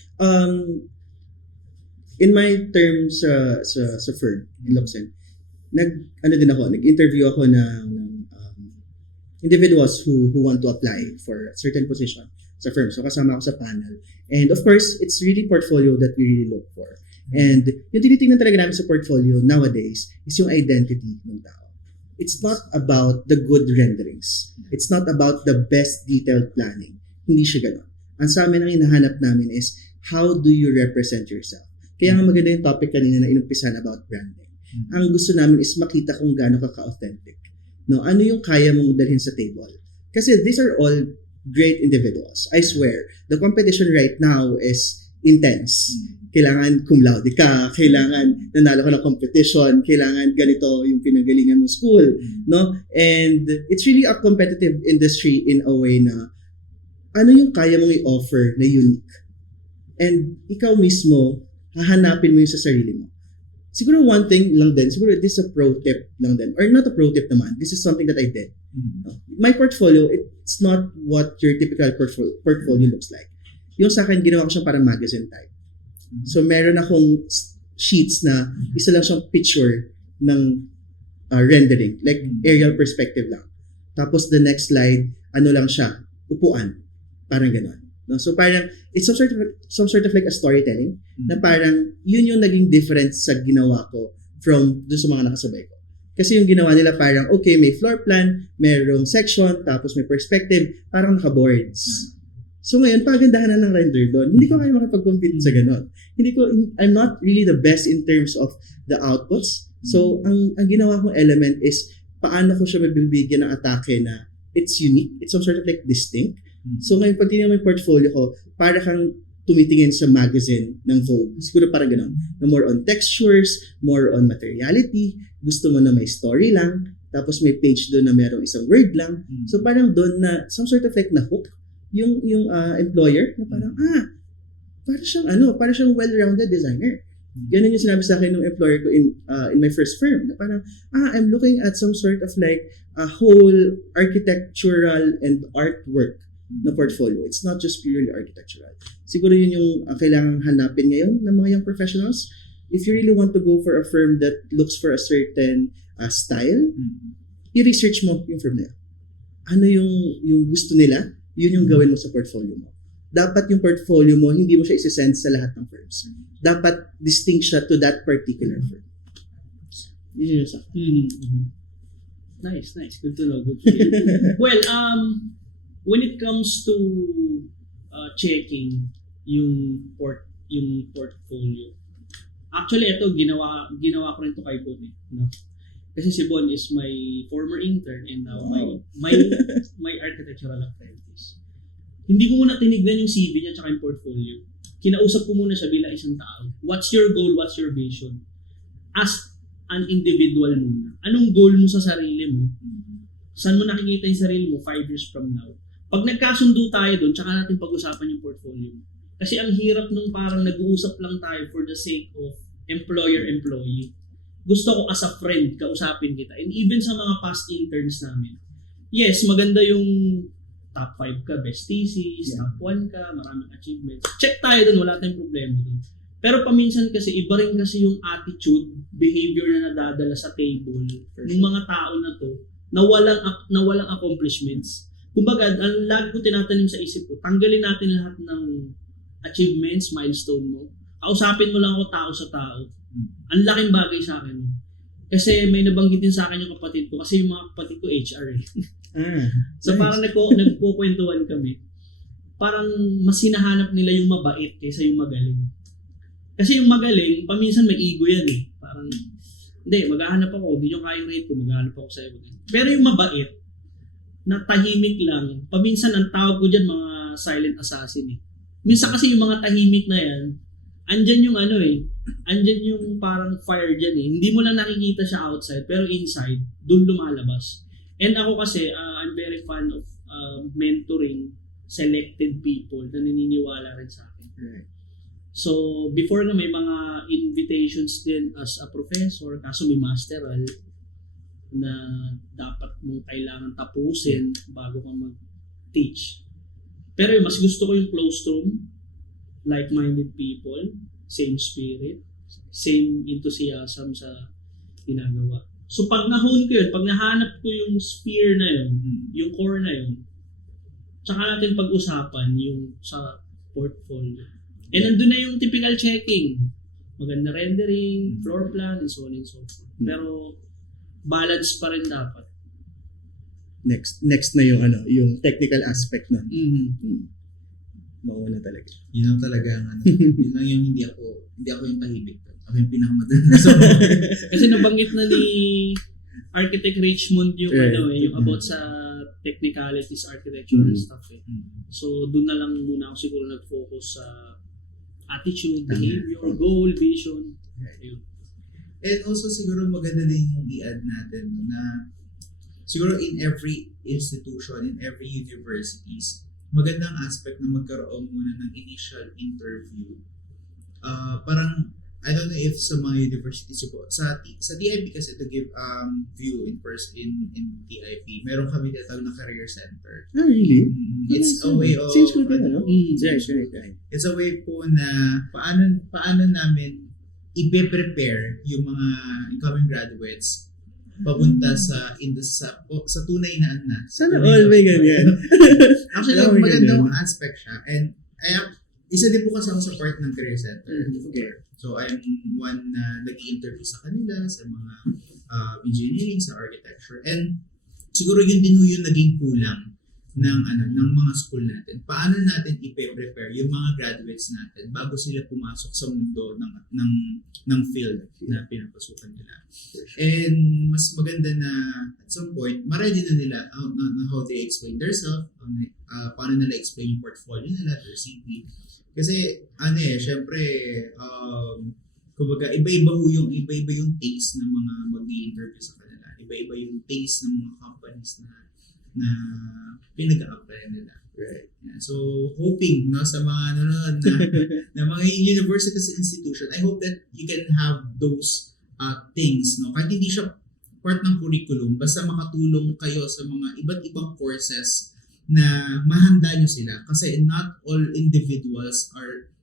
In my term sa firm, in Luxen, nag-interview ako ng individuals who want to apply for a certain position sa firm. So, kasama ako sa panel. And of course, it's really portfolio that we really look for. And yung tinitingnan talaga namin sa portfolio nowadays is yung identity ng tao. It's not about the good renderings. It's not about the best detailed planning. Hindi siya ganun. Ang sa amin, ang hinahanap namin is how do you represent yourself? Kaya nga maganda yung topic kanina na inumpisan about branding. Ang gusto namin is makita kung gaano ka-authentic. No, ano yung kaya mong dalhin sa table? Kasi these are all great individuals. I swear, the competition right now is intense. Kailangan cum laude ka, kailangan nanalo ka ng competition, kailangan ganito yung pinagalingan mo school, no? And it's really a competitive industry in a way na ano yung kaya mong i-offer na unique. And ikaw mismo, hahanapin mo yung sa sarili mo. Siguro one thing lang din, siguro this is a pro tip lang din, or not a pro tip naman, this is something that I did. My portfolio, it's not what your typical portfolio looks like. Yung sa akin, ginawa ko siyang parang magazine type. So, meron akong sheets na isa lang siyang picture ng rendering, like aerial perspective lang. Tapos the next slide, ano lang siya, upuan. Parang gano'n. No? So, parang, it's some sort of like a storytelling na parang yun yung naging difference sa ginawa ko from doon sa mga nakasabay ko. Kasi yung ginawa nila parang, okay, may floor plan, mayroong section, tapos may perspective, parang naka-boards. So ngayon, pagandahan na ng render doon. Hindi ko kaya makipag-compete sa ganon. I'm not really the best in terms of the outputs. So, ang ginawa kong element is, paano ko siya mabibigyan ng atake na it's unique, it's some sort of like distinct. So ngayon, pag tingnan mo yung portfolio ko, para kang tumitingin sa magazine ng Vogue. Siguro parang gano'n. Na more on textures, more on materiality, gusto mo na may story lang, tapos may page doon na merong isang word lang. So parang doon na some sort of like na hook yung employer na parang para siyang well-rounded designer. Ganun yung sinabi sa akin ng employer ko in my first firm na parang I'm looking at some sort of like a whole architectural and artwork na portfolio. It's not just purely architectural. Siguro yun yung kailangang hanapin ngayon ng mga young professionals. If you really want to go for a firm that looks for a certain style, i-research mo yung firm nila. Ano yung gusto nila, yun yung gawin mo sa portfolio mo. Dapat yung portfolio mo, hindi mo siya isi-send sa lahat ng firms. Dapat distinct siya to that particular firm. Yun yung sa Nice. Good to know. Well, when it comes to checking yung portfolio, actually ito ginawa ko rin to kay Bon, no? Kasi si Bon is my former intern and now my architectural apprentice. Hindi ko muna tinignan yung CV niya tsaka yung portfolio. Kinausap ko muna siya bilang isang tao. What's your goal? What's your vision? As an individual muna. Anong goal mo sa sarili mo? Saan mo nakikita yung sarili mo 5 years from now? Pag nagkasundo tayo doon, tsaka natin pag-usapan yung portfolio. Kasi ang hirap nung parang nag-uusap lang tayo for the sake of employer-employee. Gusto ko as a friend, kausapin kita. And even sa mga past interns namin, yes, maganda yung top 5 ka, best thesis, top 1 ka, maraming achievements. Check tayo doon, wala tayong problema doon. Pero paminsan kasi, iba rin kasi yung attitude, behavior na nadadala sa table ng mga tao na to na walang accomplishments. Kumbaga, ang lagi ko tinatanim sa isip ko, tanggalin natin lahat ng achievements, milestone mo. Kausapin mo lang ako tao sa tao. Ang laking bagay sa akin. Kasi may nabanggitin sa akin yung kapatid ko. Kasi yung mga kapatid ko HR eh. So nice. parang nagkukwentuhan kami. Parang mas hinahanap nila yung mabait kaysa yung magaling. Kasi yung magaling, paminsan may ego yan eh. Parang, hindi, maghahanap ako. Hindi nyo kayang rate ko, maghahanap ako sa'yo. Pero yung mabait, na tahimik lang, paminsan ang tawag ko dyan mga silent assassin eh. Minsan kasi yung mga tahimik na yan, andyan yung andyan yung parang fire dyan eh. Hindi mo lang nakikita siya outside, pero inside, dun lumalabas. And ako kasi, I'm very fan of mentoring selected people na naniniwala rin sa akin. Right. So, before na may mga invitations din as a professor, kaso may masteral na dapat mong kailangan tapusin bago ka mag-teach. Pero mas gusto ko yung closed room, like-minded people, same spirit, same enthusiasm sa ginagawa. So pag nahon ko yun, pag nahanap ko yung sphere na yun, yung core na yun, tsaka natin pag-usapan yung sa portfolio. And nandun na yung typical checking. Maganda rendering, floor plan, and so on and so forth. Pero balance pa rin dapat. Next na yung technical aspect na. Mauna talaga. Yun lang talaga ang yun lang yung hindi ako yung tahimik. Ako yung pinakamadalas. Kasi nabanggit na ni Architect Richmond yung yung about sa technicalities, architectural stuff eh. So doon na lang muna ako siguro nag-focus sa attitude, behavior, goal, vision. Ayun. And also siguro maganda din yung i-add natin na siguro in every institution, in every universities, magandang aspect na magkaroon muna ng initial interview. Parang, I don't know if sa mga universities po, sa TIP kasi to give view in TIP, meron kami tinatawag na career center. Really? It's a way of... Same school ka na, no? Right. It's a way po na paano namin i-prepare yung mga incoming graduates papunta sa tunay na Sana all may ganyan. Actually, magandang aspect siya. And isa din po kasi ako sa part ng career center. Okay. So, I'm one na nag-i-interview sa kanila, sa mga engineering, sa architecture. And siguro yun din yung naging kulang ng mga school natin. Paano natin i-prepare yung mga graduates natin bago sila pumasok sa mundo ng field na pinapasukan nila. And mas maganda na at some point, ma-ready na nila how they explain themselves, paano nila explain yung portfolio nila, their CV. Kasi syempre kumbaga iba-iba yung taste ng mga mag-i-interview sa kanila. Iba-iba yung taste ng mga companies na pinag-a-apply nila. Right. Yeah. So, hoping sa mga nanonood na mga universities institution, I hope that you can have those things, kahit hindi siya part ng curriculum, basta makatulong kayo sa mga iba't ibang courses na mahanda nyo sila. Kasi not all individuals are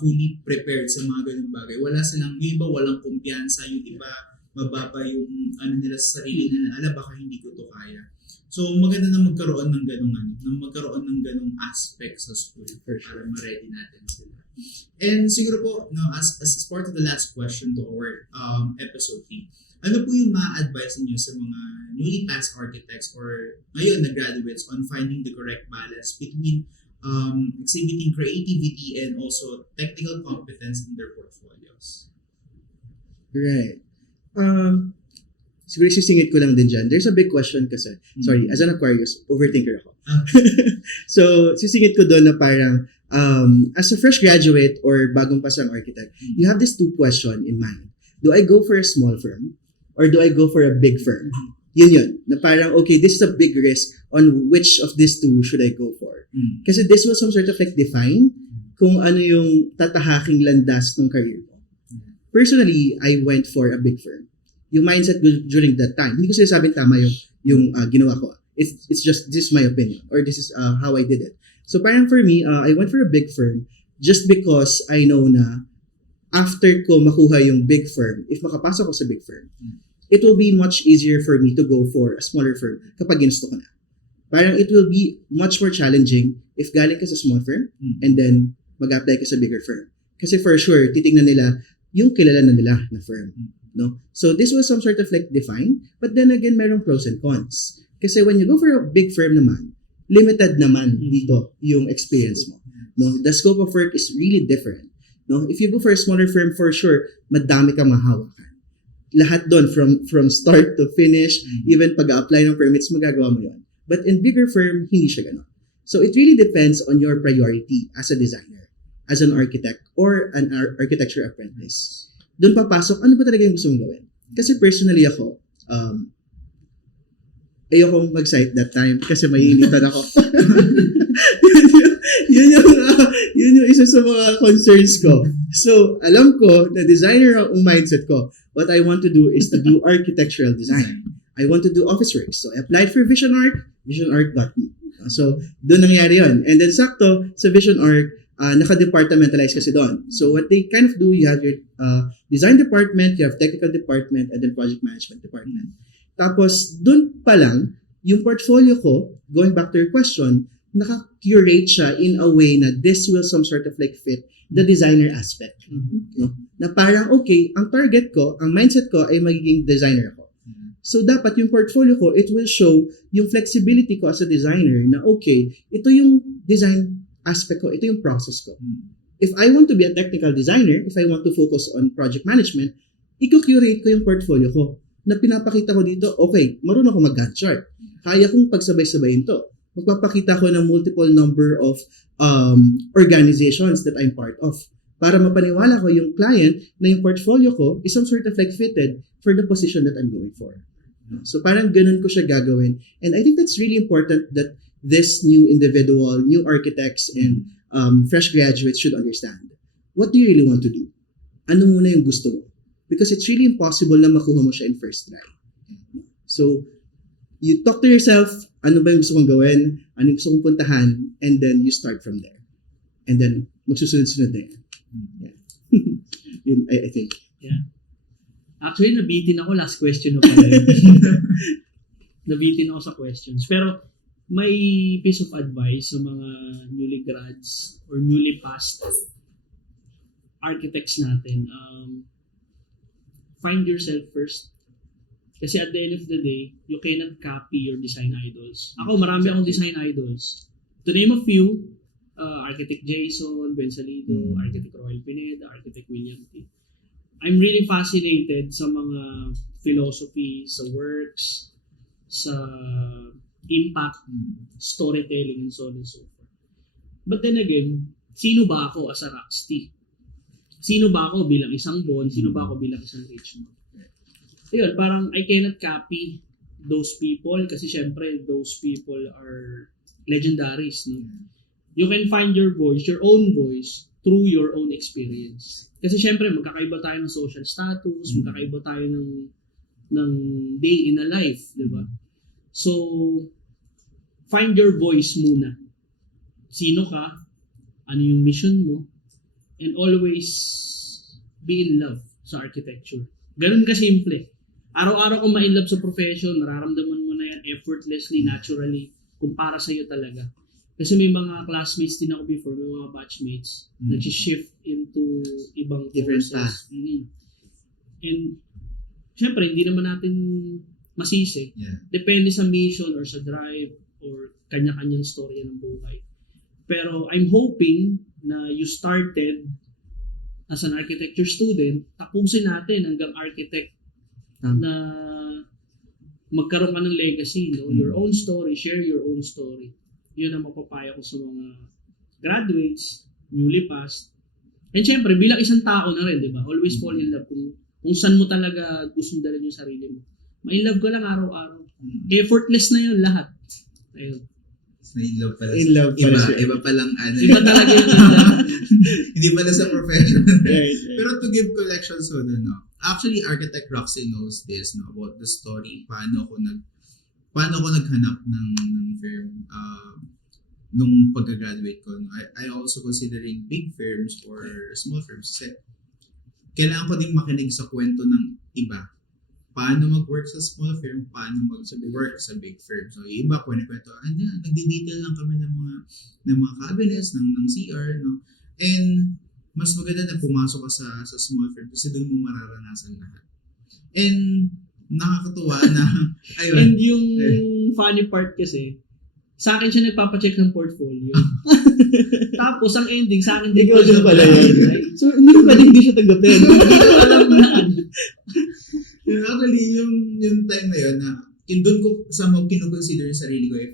fully prepared sa mga ganung bagay. Yung iba walang kumpiyansa, yung iba mababa yung nila sa sarili nila, baka hindi ko to kaya. So maganda na magkaroon ng ganung aspect sa school para ma-ready natin sila. And siguro po, as part of the last question to our episode 3, ano po yung ma-advise niyo sa mga newly passed architects or ngayon na graduates on finding the correct balance between exhibiting creativity and also technical competence in their portfolios? Right. Siguro sisingit ko lang din dyan. There's a big question kasi. Sorry, as an Aquarius, overthinker ako. So, sisingit ko doon na parang, as a fresh graduate or bagong pasang architect, you have these two questions in mind. Do I go for a small firm or do I go for a big firm? Yun. Na parang, okay, this is a big risk on which of these two should I go for? Kasi this will some sort of define kung ano yung tatahaking landas ng career ko. Personally, I went for a big firm. Yung mindset during that time, hindi ko sinasabing tama yung ginawa ko. It's just, this is my opinion or this is how I did it. So parang for me, I went for a big firm just because I know na after ko makuha yung big firm, if makapasok ko sa big firm, it will be much easier for me to go for a smaller firm kapag ginusto ko na. Parang it will be much more challenging if galing ka sa small firm and then mag-apply ka sa bigger firm. Kasi for sure, titignan nila yung kilala na nila na firm. No? So this was some sort of define, but then again, merong pros and cons. Kasi when you go for a big firm naman, limited naman dito yung experience mo. No? The scope of work is really different. No? If you go for a smaller firm, for sure, madami kang mahawakan. Lahat doon, from start to finish, even pag-apply ng permits, magagawa mo yun. But in bigger firm, hindi siya ganun. So it really depends on your priority as a designer, as an architect, or an architecture apprentice. Doon papasok, ano ba talaga yung gusto mong gawin? Kasi personally ako, ayokong mag-site that time kasi maiinitan ako. yun yung isa sa mga concerns ko. So, alam ko na designer ang mindset ko. What I want to do is to do architectural design. I want to do office work. So, I applied for Vision Arc. Vision Arc got me. So, doon nangyari yun. And then, sakto, sa Vision Arc, naka-departmentalize kasi doon. So, what they kind of do, you have your design department, you have technical department, and then project management department. Tapos, doon pa lang, yung portfolio ko, going back to your question, naka-curate siya in a way na this will some sort of fit the designer aspect. No? Na parang, okay, ang target ko, ang mindset ko ay magiging designer ko. So, dapat yung portfolio ko, it will show yung flexibility ko as a designer na, okay, ito yung design aspect ko, ito yung process ko. If I want to be a technical designer, if I want to focus on project management, i-curate ko yung portfolio ko. Na pinapakita ko dito, okay, marunong ako mag-Gantt chart. Kaya kong pagsabay-sabayin to. Magpapakita ko ng multiple number of organizations that I'm part of. Para mapaniwala ko yung client na yung portfolio ko is some sort of fitted for the position that I'm going for. So parang ganun ko siya gagawin. And I think that's really important that this new individual, new architects, and fresh graduates should understand. What do you really want to do? Ano muna yung gusto mo? Because it's really impossible na makuha mo siya in first try. So, you talk to yourself, ano ba yung gusto kong gawin? Ano yung gusto kong puntahan? And then you start from there. And then, magsusunod-sunod na yan. Yeah. Yun, I think. Yeah. Actually, nabitin ako last question na pala. Nabitin ako sa questions. Pero, may piece of advice sa mga newly grads or newly passed architects natin. Find yourself first. Kasi at the end of the day, you cannot copy your design idols. Ako, marami akong design idols. To name a few, Architect Jason, Ben Salido, Architect Royal Pineda, Architect William T. I'm really fascinated sa mga philosophy, sa works, sa impact, storytelling, and so on and so forth. But then again, sino ba ako as a Rocksty? Sino ba ako bilang isang Bond? Sino ba ako bilang isang Richmond? Ayun, parang I cannot copy those people kasi syempre those people are legendaries, no? You can find your own voice through your own experience. Kasi syempre magkakaiba tayo ng social status, magkakaiba tayo ng day in a life, di ba? So, find your voice muna. Sino ka? Ano yung mission mo? And always be in love sa architecture. Ganun kasimple. Araw-araw kung ma-in love sa profession, nararamdaman mo na yan effortlessly, naturally, kung para sa'yo talaga. Kasi may mga classmates din ako before, may mga batchmates, nag-shift into ibang Different courses. And, syempre, hindi naman natin masisi. Yeah. Depende sa mission or sa drive or kanya-kanyang storya ng buhay. Pero I'm hoping na you started as an architecture student, tapusin natin hanggang architect na magkaroon ka ng legacy, no? Your own story, share your own story. Yun ang mapapayo ko sa mga graduates, newly passed. And syempre, bilang isang tao na rin, di ba? Always fall in love. Kung saan mo talaga gustong dalhin yung sarili mo. Ma-in love ka lang araw-araw. Effortless na yun lahat. Ayun. In love pala. In love pala siya. Iba palang ano. Iba talaga yun. Hindi pala sa profession. Right. Pero to give collection so no. Actually, Architect Roxy knows this, no, about the story. Paano ako naghanap ng firm nung pagka-graduate ko. I also considering big firms or small firms kasi kailangan ko ding makinig sa kwento ng iba. Paano mag-work sa small firm, paano mag-work sa big firm. So, yung iba po, nagdi-detail lang kami ng mga cabinets, ng CR, no? And, mas maganda na pumasok ka sa small firm kasi doon mo mararanasan lahat. And, nakakatuwa na, ayun. And yung funny part kasi, sa akin siya nagpapacheck ng portfolio. Tapos, ang ending, sa akin din Ikaw din pala yun. So, hindi pala hindi siya tanggapin. Alam mo na. Actually, yung time na yun, yun doon ko somehow kinoconsider yung sarili ko if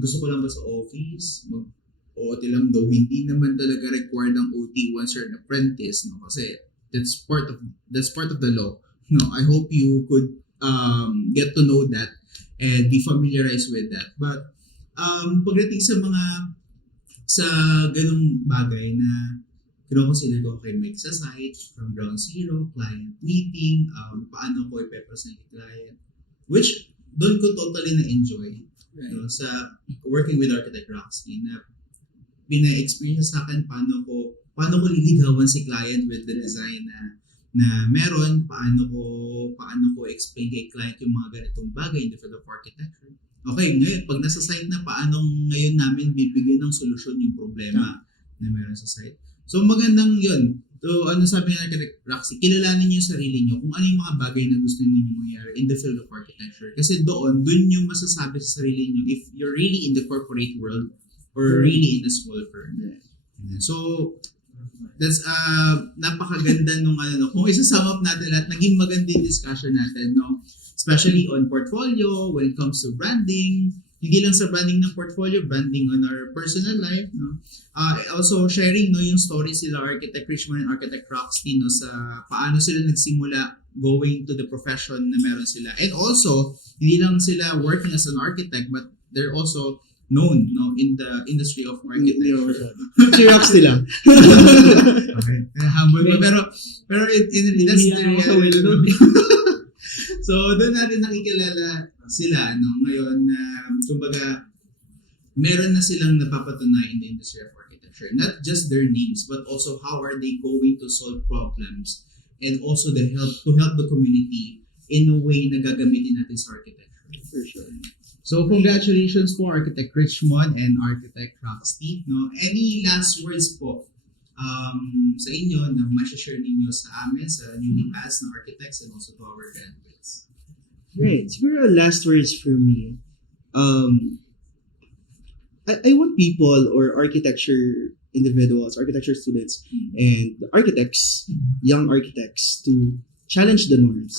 gusto ko lang ba sa office, mag-OT lang daw, hindi naman talaga required ang OT once you're an apprentice, no? Kasi that's part of the law. No, I hope you could get to know that and be familiarized with that. But pagdating sa ganung bagay na kino-consider ko, okay, make sa site, from ground zero, client meeting, paano ko i-present yung client, which doon ko totally na-enjoy. Right. No, sa working with Architect Roxy, na pina-experience sa akin paano ko liligawan si client with the design na meron, paano ko explain kay client yung mga ganitong bagay in the field of architecture. Okay, ngayon, pag nasa site na, paano ngayon namin bibigyan ng solusyon yung problema na meron sa site. So magandang yun. So ano sabi ng Architect Roxy, kilalanin niyo yung sarili niyo kung ano yung mga bagay na gusto niyo mangyari in the field of architecture. Kasi doon yung masasabi sa sarili niyo if you're really in the corporate world or really in a small firm. So that's napakaganda nung kung isa-sum up natin lahat, naging magandang discussion natin, no? Especially on portfolio, when it comes to branding, hindi lang sa branding ng portfolio, branding on our personal life, no? Also sharing, no, yung stories sila Architect Richmond and Architect Roxy, no, sa paano sila nagsimula going to the profession na meron sila. And also, hindi lang sila working as an architect, but they're also known, no, in the industry of architecture. Si Roxy lang. Okay. Humble pa. Pero in that's the reality. So, doon natin nakikilala sila, no, ngayon na, kumbaga, meron na silang napapatunay in the industry of architecture. Not just their names, but also how are they going to solve problems and also to help the community in a way na gagamitin natin sa architecture. For sure. So, congratulations po, Architect Richmond and Architect Roxy, no? Any last words po sa inyo na ma-share ninyo sa amin, sa newly passed na architects and also to our graduates? Right. Siguro last words for me. I want people or architecture students, and architects, young architects, to challenge the norms.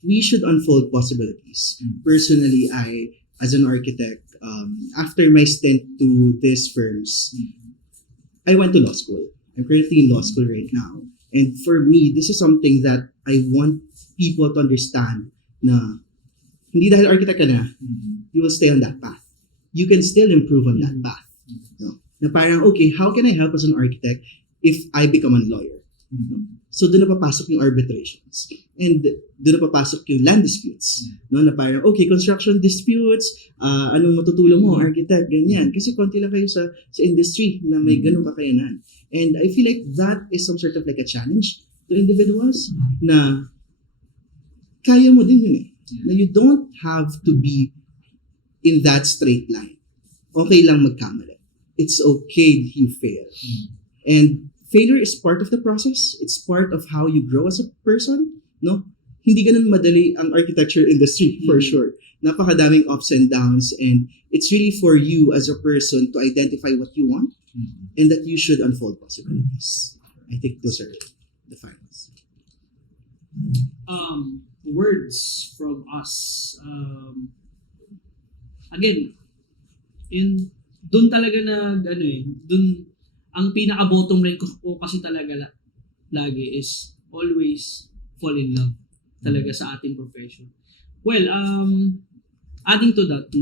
We should unfold possibilities. Personally, as an architect, after my stint to these firms, I went to law school. I'm currently in law school right now. And for me, this is something that I want people to understand na hindi dahil architect ka na, you will stay on that path. You can still improve on that path. No? Na parang, okay, how can I help as an architect if I become a lawyer? No? So doon na papasok yung arbitrations. And doon na papasok yung land disputes. No? Na parang, okay, construction disputes, anong matutulong mo, architect, ganyan. Kasi konti lang kayo sa industry na may ganong kakayanan. And I feel like that is some sort of like a challenge to individuals na kaya mo din yun eh. Na you don't have to be in that straight line. Okay lang magkamali. It's okay if you fail. And failure is part of the process. It's part of how you grow as a person. No? Hindi ganun madali ang architecture industry, for sure. Napakadaming ups and downs, and it's really for you as a person to identify what you want and that you should unfold possibilities. I think those are the finals. Words from us. Again, doon talaga doon ang pinaka bottom line ko kasi talaga lagi is always fall in love talaga sa ating profession. Well, adding to that,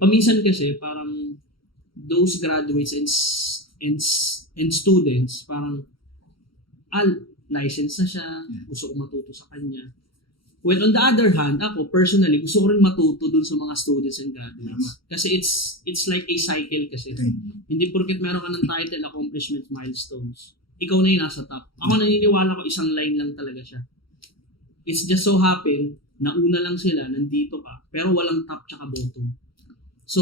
paminsan kasi parang those graduates and students parang license na siya, gusto ko matuto sa kanya. Well, on the other hand, ako personally, gusto ko rin matuto dun sa mga students and graduates. Kasi it's like a cycle kasi. Hindi porket meron ka ng title, accomplishment, milestones, ikaw na yung nasa top. Ako naniniwala ko isang line lang talaga siya. It's just so happen na una lang sila, nandito ka, pero walang top tsaka bottom. So,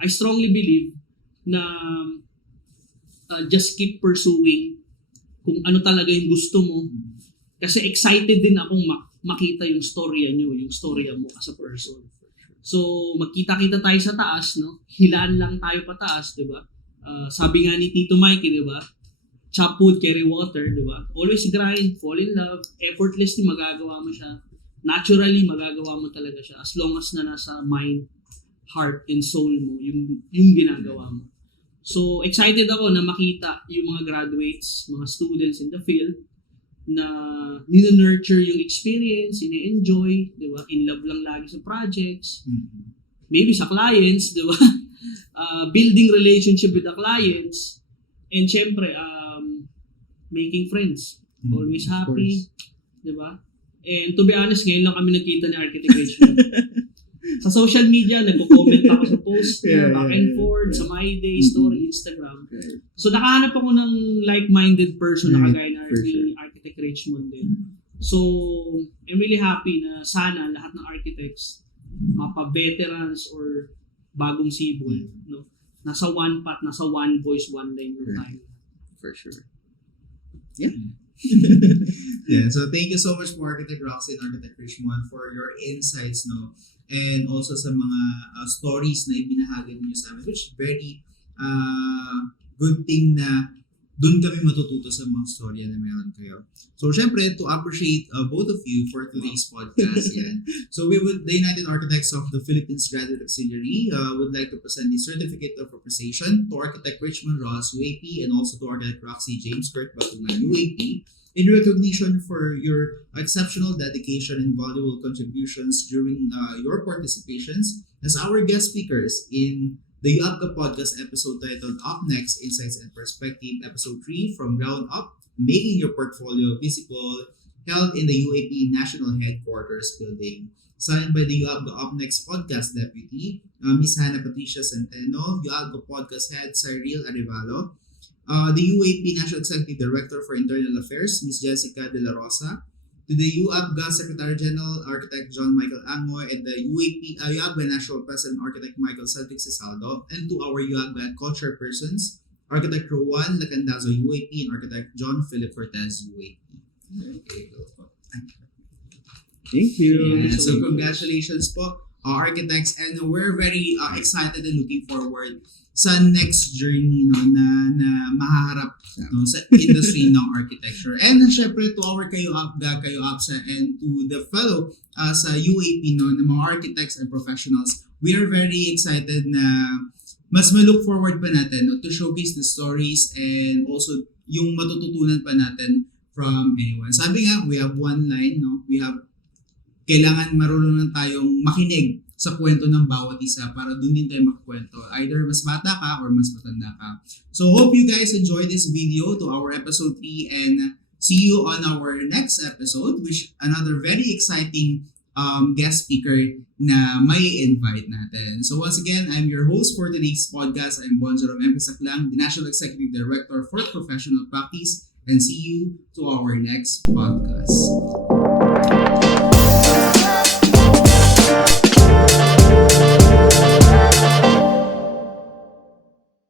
I strongly believe na just keep pursuing kung ano talaga yung gusto mo. Kasi excited din akong makita yung storya nyo, yung storya mo as a person. So, magkita-kita tayo sa taas, no? Hilaan lang tayo pataas, di ba? Sabi nga ni Tito Mikey, di ba? Chop wood, carry water, di ba? Always grind, fall in love, effortlessly magagawa mo siya. Naturally, magagawa mo talaga siya as long as na nasa mind, heart, and soul mo, yung ginagawa mo. So, excited ako na makita yung mga graduates, mga students in the field, na nurture yung experience, ine-enjoy, di ba? In love lang lagi sa projects. Maybe sa clients, di ba? Building relationship with the clients. And syempre, making friends. Always happy, di ba? And to be honest, ngayon lang kami nakita ni Architect Richmond. Sa social media, nagko-comment ako sa post niya, back and forth, sa My Day, Story, Instagram. So, nakahanap ako ng like-minded person na kagaya na ni Architect Richmond din. So, I'm really happy na sana lahat ng architects, mapa-veterans or bagong sibol, no? Nasa one path, nasa one voice, one line yung tayo. For sure. Yeah, so thank you so much po Architect Roxy and Architect Richmond for your insights, no? And also sa mga stories na ibinahagi niyo sa amin, which very good thing na doon kami matututo sa mga storya na meron kayo. So syempre, to appreciate both of you for today's podcast, yan. So the United Architects of the Philippines Graduate Auxiliary would like to present the Certificate of Appreciation to Architect Richmond Ross, UAP, and also to Architect Roxy James Kirk Batungan, UAP, in recognition for your exceptional dedication and valuable contributions during your participations as our guest speakers in the UAPGA podcast episode titled Up Next, Insights and Perspective, Episode 3, From Ground Up, Making Your Portfolio Visible, held in the UAP National Headquarters Building. Signed by the UAPGA Up Next Podcast Deputy, Ms. Hannah Patricia Centeno, UAPGA Podcast Head, Cyril Arevalo, the UAP National Executive Director for Internal Affairs, Ms. Jessica De La Rosa, to the UAPGA Secretary General, Architect John Michael Angoy, and the UAPGA National President, Architect Michael Celtic Cisaldo, and to our UAPGA culture persons, Architect Juan Lacandazo, UAP, and Architect John Philip Cortez, UAP. Okay, Thank you. Yeah, so congratulations po, architects, and we're very excited and looking forward sa next journey no na mahaharap no sa industry ng architecture. And syempre to our kayo APSA and to the fellow sa UAP no ng mga architects and professionals, we are very excited na mas ma-look forward pa natin no, to showcase the stories and also yung matututunan pa natin from anyone. Sabi nga, we have one line, no? Kailangan marunong tayong makinig sa kwento ng bawat isa para dun din tayo makakwento. Either mas bata ka or mas matanda ka. So hope you guys enjoy this video to our episode 3 and see you on our next episode, which another very exciting guest speaker na may invite natin. So once again, I'm your host for today's podcast. I'm Bon Jerome M. Pisaclang, the National Executive Director for Professional Practice, and see you to our next podcast.